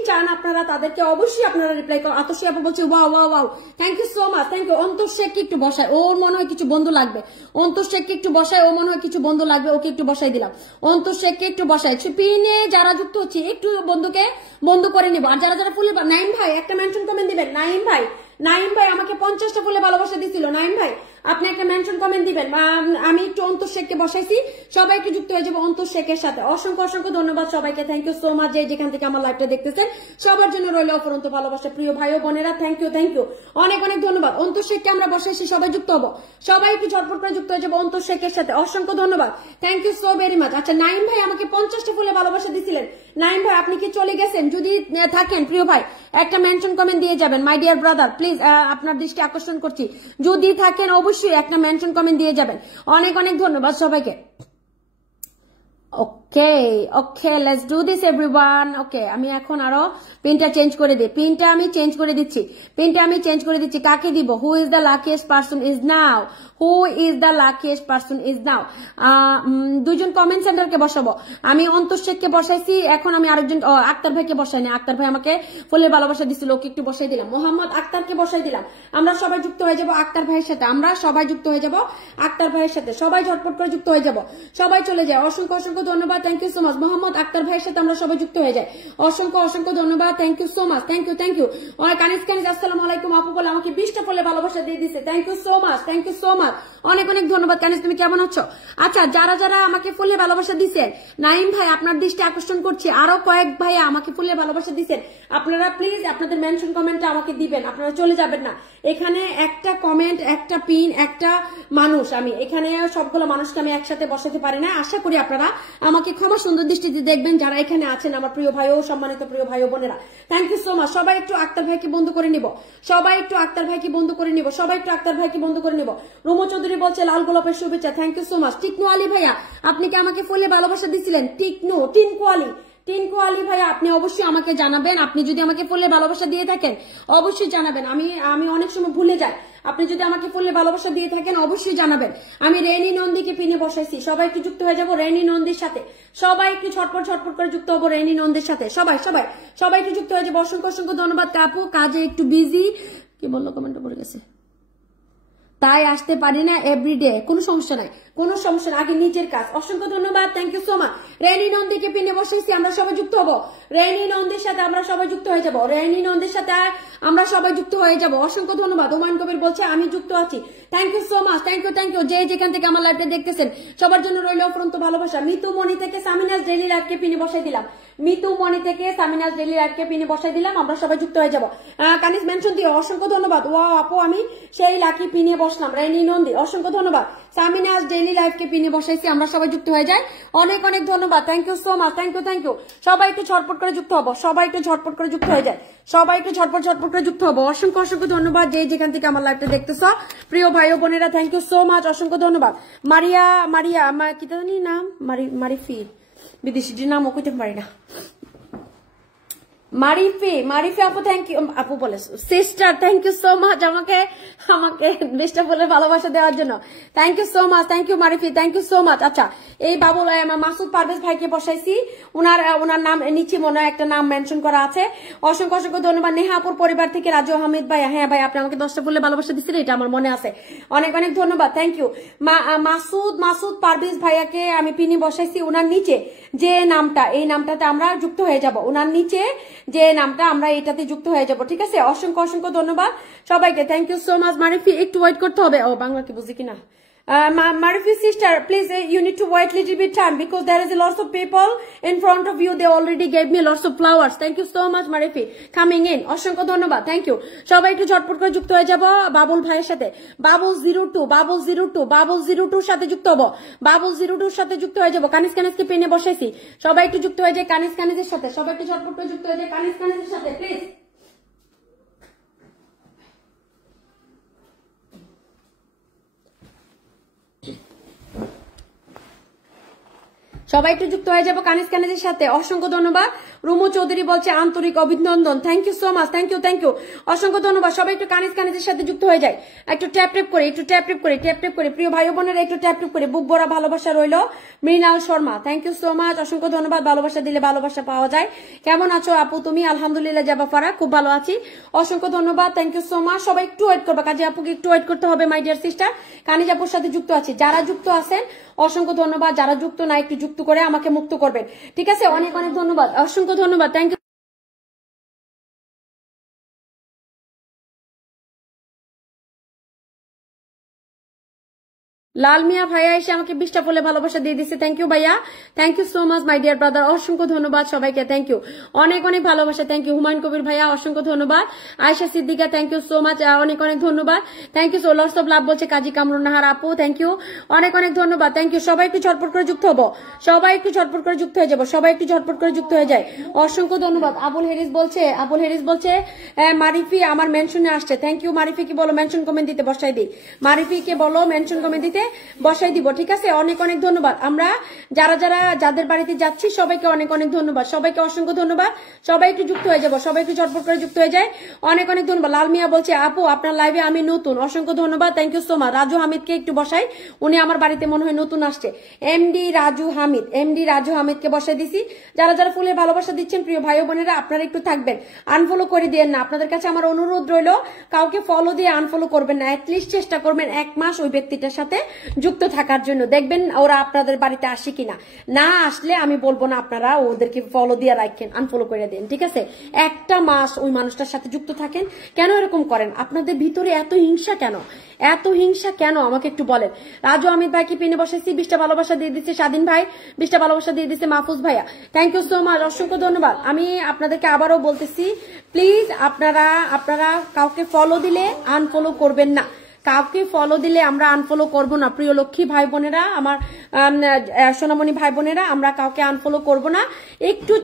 চান আপনারা তাদেরকে অবশ্যই আপনারা রিপ্লাই করেন। আতশী আপু বলছে wow wow wow, thank you so much, thank you. অন্তর শেখকে একটু বসায়, ওর মনে হয় কিছু বন্ধু লাগবে। অন্তর শেখকে একটু বসায়, ও মনে হয় কিছু বন্ধু লাগবে, ওকে একটু বসাই দিলাম। অন্তর শেখকে একটু বসায়, পিনে যারা যুক্ত হচ্ছে একটু বন্ধুকে বন্ধু করে নিব। আর যারা যারা ফুলে, নাইম ভাই একটা মেনশন কমেন্ট দিবেন। নাইম ভাই আমাকে 50টা ফুলে ভালোবাসা দিছিল। নাইম ভাই আপনি একটা মেনশন কমেন্ট দিবেন। আমি একটু অন্তর শেখকে বসাইছি, সবাই একটু যুক্ত হয়ে যাবো অন্তর শেখের সাথে। অসংখ্য অসংখ্য ধন্যবাদ সবাইকে, থ্যাংক ইউ সো মাচ। যেখান থেকে আমার লাইভটা দেখতেছেন সবার জন্য রইল অপরন্ত ভালোবাসা প্রিয় ভাই ও বোনেরা, থ্যাংক ইউ অনেক অনেক ধন্যবাদ। অন্তর শেখকে আমরা বসাইছি, সবাই যুক্ত হবো, সবাই একটু ঝটপট করে যুক্ত হয়ে যাবো অন্তর শেখের সাথে। অসংখ্য ধন্যবাদ, thank you so very much. আচ্ছা নাইম ভাই আমাকে 50টা ফুলে ভালোবাসা দিছিলেন। নাইম ভাই আপনি কি চলে গেছেন? যদি থাকেন প্রিয় ভাই একটা মেনশন কমেন্ট দিয়ে যাবেন। মাই ডিয়ার ব্রাদার প্লিজ, আপনার দৃষ্টি আকর্ষণ করছি, যদি থাকেন অবশ্যই একটা মেনশন কমেন্ট দিয়ে যাবেন। অনেক অনেক ধন্যবাদ সবাইকে। Okay let's do this everyone. Okay আমি এখন আরো পিনটা চেঞ্জ করে দিই, পিনটা আমি চেঞ্জ করে দিচ্ছি। কাকে দিব? Who is the luckiest person is now, দুইজন কমেন্ট সেন্টারকে বসাবো। আমি অন্তর শেখকে বসাইছি, এখন আমি আরেকজন আক্তার ভাইকে বসাইনি। আক্তার ভাই আমাকে ফুলের ভালোবাসা দিছিল, ওকে একটু বসাই দিলাম। মোহাম্মদ আক্তারকে বসাই দিলাম। আমরা সবাই যুক্ত হয়ে যাবো আক্তার ভাইয়ের সাথে, সবাই ঝটপট করে যুক্ত হয়ে যাবো, সবাই চলে যায়। অসংখ্য অসংখ্য ধন্যবাদ, thank you so much. Mohammad Akhtar ভাইয়ের সাথে আমরা সবাই যুক্ত হয়ে যাই। অসংখ্য অসংখ্য ধন্যবাদ, thank you so much, thank you. Kaniz আসসালামু আলাইকুম আপু বলে আমাকে 20টা ফুলে ভালোবাসা দিয়ে দিচ্ছে, থ্যাংক ইউ সো মাচ। অনেক অনেক ধন্যবাদ। কানিজ তুমি কেমন আছো? আচ্ছা যারা যারা আমাকে ফুলে ভালোবাসা দিচ্ছেন, নাইম ভাই আপনার দৃষ্টি আকর্ষণ করছে, আরো কয়েক ভাইয়া আমাকে ফুলে ভালোবাসা দিচ্ছেন, আপনারা প্লিজ আপনাদের মেনশন কমেন্টটা আমাকে দিবেন, আপনারা চলে যাবেন না। এখানে একটা কমেন্ট, একটা পিন, একটা মানুষ, আমি এখানে সবগুলো মানুষকে আমি একসাথে বসাতে পারি না। আশা করি আপনারা আমাকে ক্ষমা সুন্দর দৃষ্টিতে দেখবেন যারা এখানে আছেন, আমার প্রিয় ভাই ও সম্মানিত প্রিয় ভাই ও বোনেরা, থ্যাংক ইউ সো মাচ। সবাই একটু আক্তার ভাইকে বন্ধ করে নিব, রুমো চৌধুরী বলছে লাল গোলাপের শুভেচ্ছা, থ্যাংক ইউ সো মাচ। টিকনু আলী ভাইয়া আপনি কি আমাকে ফুলে ভালোবাসা দিছিলেন? টিনকু আলী ভাইয়া আপনি অবশ্যই আমাকে জানাবেন, আপনি যদি আমাকে ফুলে ভালোবাসা দিয়ে থাকেন অবশ্যই জানাবেন। আমি অনেক সময় ভুলে যাই, আপনি যদি আমাকে ফুলে ভালোবাসা দিয়ে থাকেন অবশ্যই জানাবেন। আমি রেনি নন্দীকে পিনে বসাইছি, সবাই একটু যুক্ত হয়ে যাবো রেনি নন্দীর সাথে, সবাই একটু ছটপট করে যুক্ত হবো রেনি নন্দীর সাথে, সবাই একটু যুক্ত হয়ে যাবো। অসংখ্য অসংখ্য ধন্যবাদ। কাপু কাজে একটু বিজি, কি বললো কমেন্টে পড়ে গেছে, তাই আসতে পারি না এভরিডে। কোনো সমস্যা নাই, আগে নিজের কাজ। অসংখ্য ধন্যবাদ, thank you so much. Reni নন্দীকে পিনে বসেছি, আমরা সবাই যুক্ত হবো রেনি নন্দীর সাথে, আমরা সবাই যুক্ত হয়ে যাবো, অসংখ্য ধন্যবাদ। ওমান কবির বলছে আমি যুক্ত আছি, thank you so much, thank you. যে যেখান থেকে আমার লাইভটা দেখতেছেন সবার জন্য রইল অফুরন্ত ভালোবাসা। মিতু মণি থেকে সামিনাস ডেইলি লাইভকে পিনে বসাই দিলাম, আমরা সবাই যুক্ত হয়ে যাবো। কানিজ মেনশন দিও, অসংখ্য ধন্যবাদ। ওয়া আপু আমি সেই লাকি পিনে বসলাম, রেনি নন্দী অসংখ্য ধন্যবাদ। সামিনাস ডেইলি লাইভকে পিনে বসাইছি, আমরা সবাই যুক্ত হয়ে যাই, অনেক অনেক ধন্যবাদ, thank you so much, thank you. সবাই একটু ঝটপট করে যুক্ত হবো, অসংখ্য অসংখ্য ধন্যবাদ। যে যেখান থেকে আমার লাইভটা দেখতেছ প্রিয় ভাই ও বোনেরা, থ্যাংক ইউ সো মাচ, অসংখ্য ধন্যবাদ। মারিয়া কি জানি নাম, মারিফি, বিদেশিটির নাম ও কইতে পারি না। মারিফি আপু থ্যাংক ইউ, আপু বলে sister, thank you so much আমাকে দেশটা বলে ভালোবাসা দেওয়ার জন্য, thank you so much, thank you মারিফি, থ্যাংক ইউ সো মাচ। আচ্ছা এই বাবুল মাসুদ পারভেজ ভাইকে বসাইছি, ওনার নাম নিচে মনে হয় একটা নাম মেনশন করা আছে, অসংখ্য অসংখ্য ধন্যবাদ। নেহাপুর পরিবার থেকে রাজু আহমেদ ভাই, হ্যাঁ ভাই আপনি আমাকে 10টা বলে ভালোবাসা দিচ্ছিলেন, এটা আমার মনে আছে, অনেক অনেক ধন্যবাদ, থ্যাংক ইউ। মাসুদ পারভেজ ভাইয়াকে আমি পিনি বসাইছি, ওনার নিচে যে নামটা, এই নামটাতে আমরা যুক্ত হয়ে যাব, ওনার নিচে যে নামটা আমরা এটাতে যুক্ত হয়ে যাব, ঠিক আছে। অসংখ্য অসংখ্য ধন্যবাদ সবাইকে, থ্যাংক ইউ সো মাচ। মারিফি একটু ওয়েট করতে হবে, ও বাংলা কি বুঝি কিনা। Marifi sister, please you need to wait little bit time because there is a lots of people in front of you. They already gave me lots of flowers. Thank you so much, Marifi, coming in. অসংখ্য ধন্যবাদ, thank you. সবাই একটু ঝটপট করে যুক্ত হয়ে যাব বাবুল ভাইয়ের সাথে, বাবুল 02 সাথে যুক্ত হবো, বাবুল 02 সাথে যুক্ত হয়ে যাবো। কানিজকে পেনে বসাইছি, সবাই একটু যুক্ত হয়ে যায় কানিজের সাথে, সবাই একটু ঝটপট করে যুক্ত হয়ে যায় কানিজের সাথে প্লিজ। সবাই একটু যুক্ত হয়ে যাবো কানিজ কানিজের সাথে। অসংখ্য ধন্যবাদ। রুমু চৌধুরী বলছে আন্তরিক অভিনন্দন। Thank you so much, thank you অসংখ্য ধন্যবাদ। সবাই একটু কানিজ কানিজের সাথে যুক্ত হয়ে যায়, একটু ট্যাপ করে প্রিয় ভাই বোনেরা একটু ট্যাপ করে বুক ভরা ভালোবাসা রইলো। Mrinal Sharma thank you so much, অসংখ্য ধন্যবাদ। ভালোবাসা দিলে ভালোবাসা পাওয়া যায়। কেমন আছো আপু তুমি? আলহামদুলিল্লাহ জাবা ফারা, খুব ভালো আছি, অসংখ্য ধন্যবাদ, থ্যাংক ইউ সো মাচ। সবাই একটু ওয়েট করবে, কাজে আপুকে একটু ওয়েট করতে হবে মাই ডিয়ার সিস্টার। কানিজ আপুর সাথে যুক্ত আছি, যারা যুক্ত আছেন অসংখ্য ধন্যবাদ, যারা যুক্ত না একটু যুক্ত করে আমাকে মুক্ত করবেন, ঠিক আছে? অনেক অনেক ধন্যবাদ, অসংখ্য ধন্যবাদ, থ্যাংক ইউ। লাল মিয়া ভাইয়া এসে আমাকে 20টা বলে ভালোবাসা দিয়ে দিচ্ছে, থ্যাংক ইউ ভাইয়া, thank you so much my dear brother, অসংখ্য ধন্যবাদ সবাইকে, থ্যাংক ইউ, অনেক অনেক ভালোবাসা, থ্যাংক ইউ। হুমায়ুন কবির ভাইয়া অসংখ্য ধন্যবাদ। Ayesha Siddiqa thank you so much, অনেক অনেক ধন্যবাদ, thank you. Lots of love বলছে কাজী কামরুন নাহার আপু, থ্যাংক ইউ, অনেক অনেক ধন্যবাদ, থ্যাংক ইউ। সবাই একটু ঝটপট করে যুক্ত হবো, সবাই একটু ঝটপট করে যুক্ত হয়ে যাবো, সবাই একটু ঝটপট করে যুক্ত হয়ে যায়, অসংখ্য ধন্যবাদ। আবুল হেরিস বলছে মারিফি আমার মেনশনে আসছে, থ্যাংক ইউ। মারিফি কি বলো মেনশন কমেন্ট দিতে বসাই দিই, মারিফিকে বলো মেনশন কমেন্ট দিতে বসাই দিব, ঠিক আছে? অনেক অনেক ধন্যবাদ। আমরা যাদের বাড়িতে যাচ্ছি সবাইকে অনেক অনেক ধন্যবাদ, সবাইকে অসংখ্য ধন্যবাদ। সবাই একটু যুক্ত হয়ে যাবো, সবাই একটু ঝটপট করে যুক্ত হয়ে যায়, অনেক অনেক ধন্যবাদ। লাল মিয়া বলছে আপু আপনার লাইভে আমি নতুন, অসংখ্য ধন্যবাদ, thank you so much. Raju হামিদকে একটু বসাই, উনি আমার বাড়িতে মনে হয় নতুন আসছে। এমডি রাজু হামিদকে বসাই দিছি। যারা যারা ফুলের ভালোবাসা দিচ্ছেন প্রিয় ভাই বোনেরা আপনারা একটু থাকবেন, আনফলো করে দিয়েন না। আপনাদের কাছে আমার অনুরোধ রইল, কাউকে ফলো দিয়ে আনফলো করবেন না, অ্যাটলিস্ট চেষ্টা করবেন 1 মাস ওই ব্যক্তিটার সাথে যুক্ত থাকার জন্য, দেখবেন ওরা আপনাদের বাড়িতে আসে কিনা। না আসলে আমি বলবো না আপনারা ওদেরকে ফলো দিয়ে রাখেন, আনফলো করে দেন, ঠিক আছে? 1টা মাস ওই মানুষটার সাথে যুক্ত থাকেন। কেন এরকম করেন? আপনাদের ভিতরে এত হিংসা কেন আমাকে একটু বলেন। রাজু আমিদ ভাই কি পিনে বসেছি, 20টা ভালোবাসা দিয়ে দিচ্ছে। স্বাধীন ভাই 20টা ভালোবাসা দিয়ে দিচ্ছে। মাহফুজ ভাইয়া থ্যাংক ইউ সো মাচ, অসংখ্য ধন্যবাদ। আমি আপনাদেরকে আবারও বলতেছি, প্লিজ আপনারা কাউকে ফলো দিলে আনফলো করবেন না, কাউকে ফলো দিলে আমরা আনফলো করব না। প্রিয় লক্ষ্মী ভাই বোনেরা, আমার সোনামণি ভাই বোনেরা, আমরা কাউকে আনফলো করব না। একটু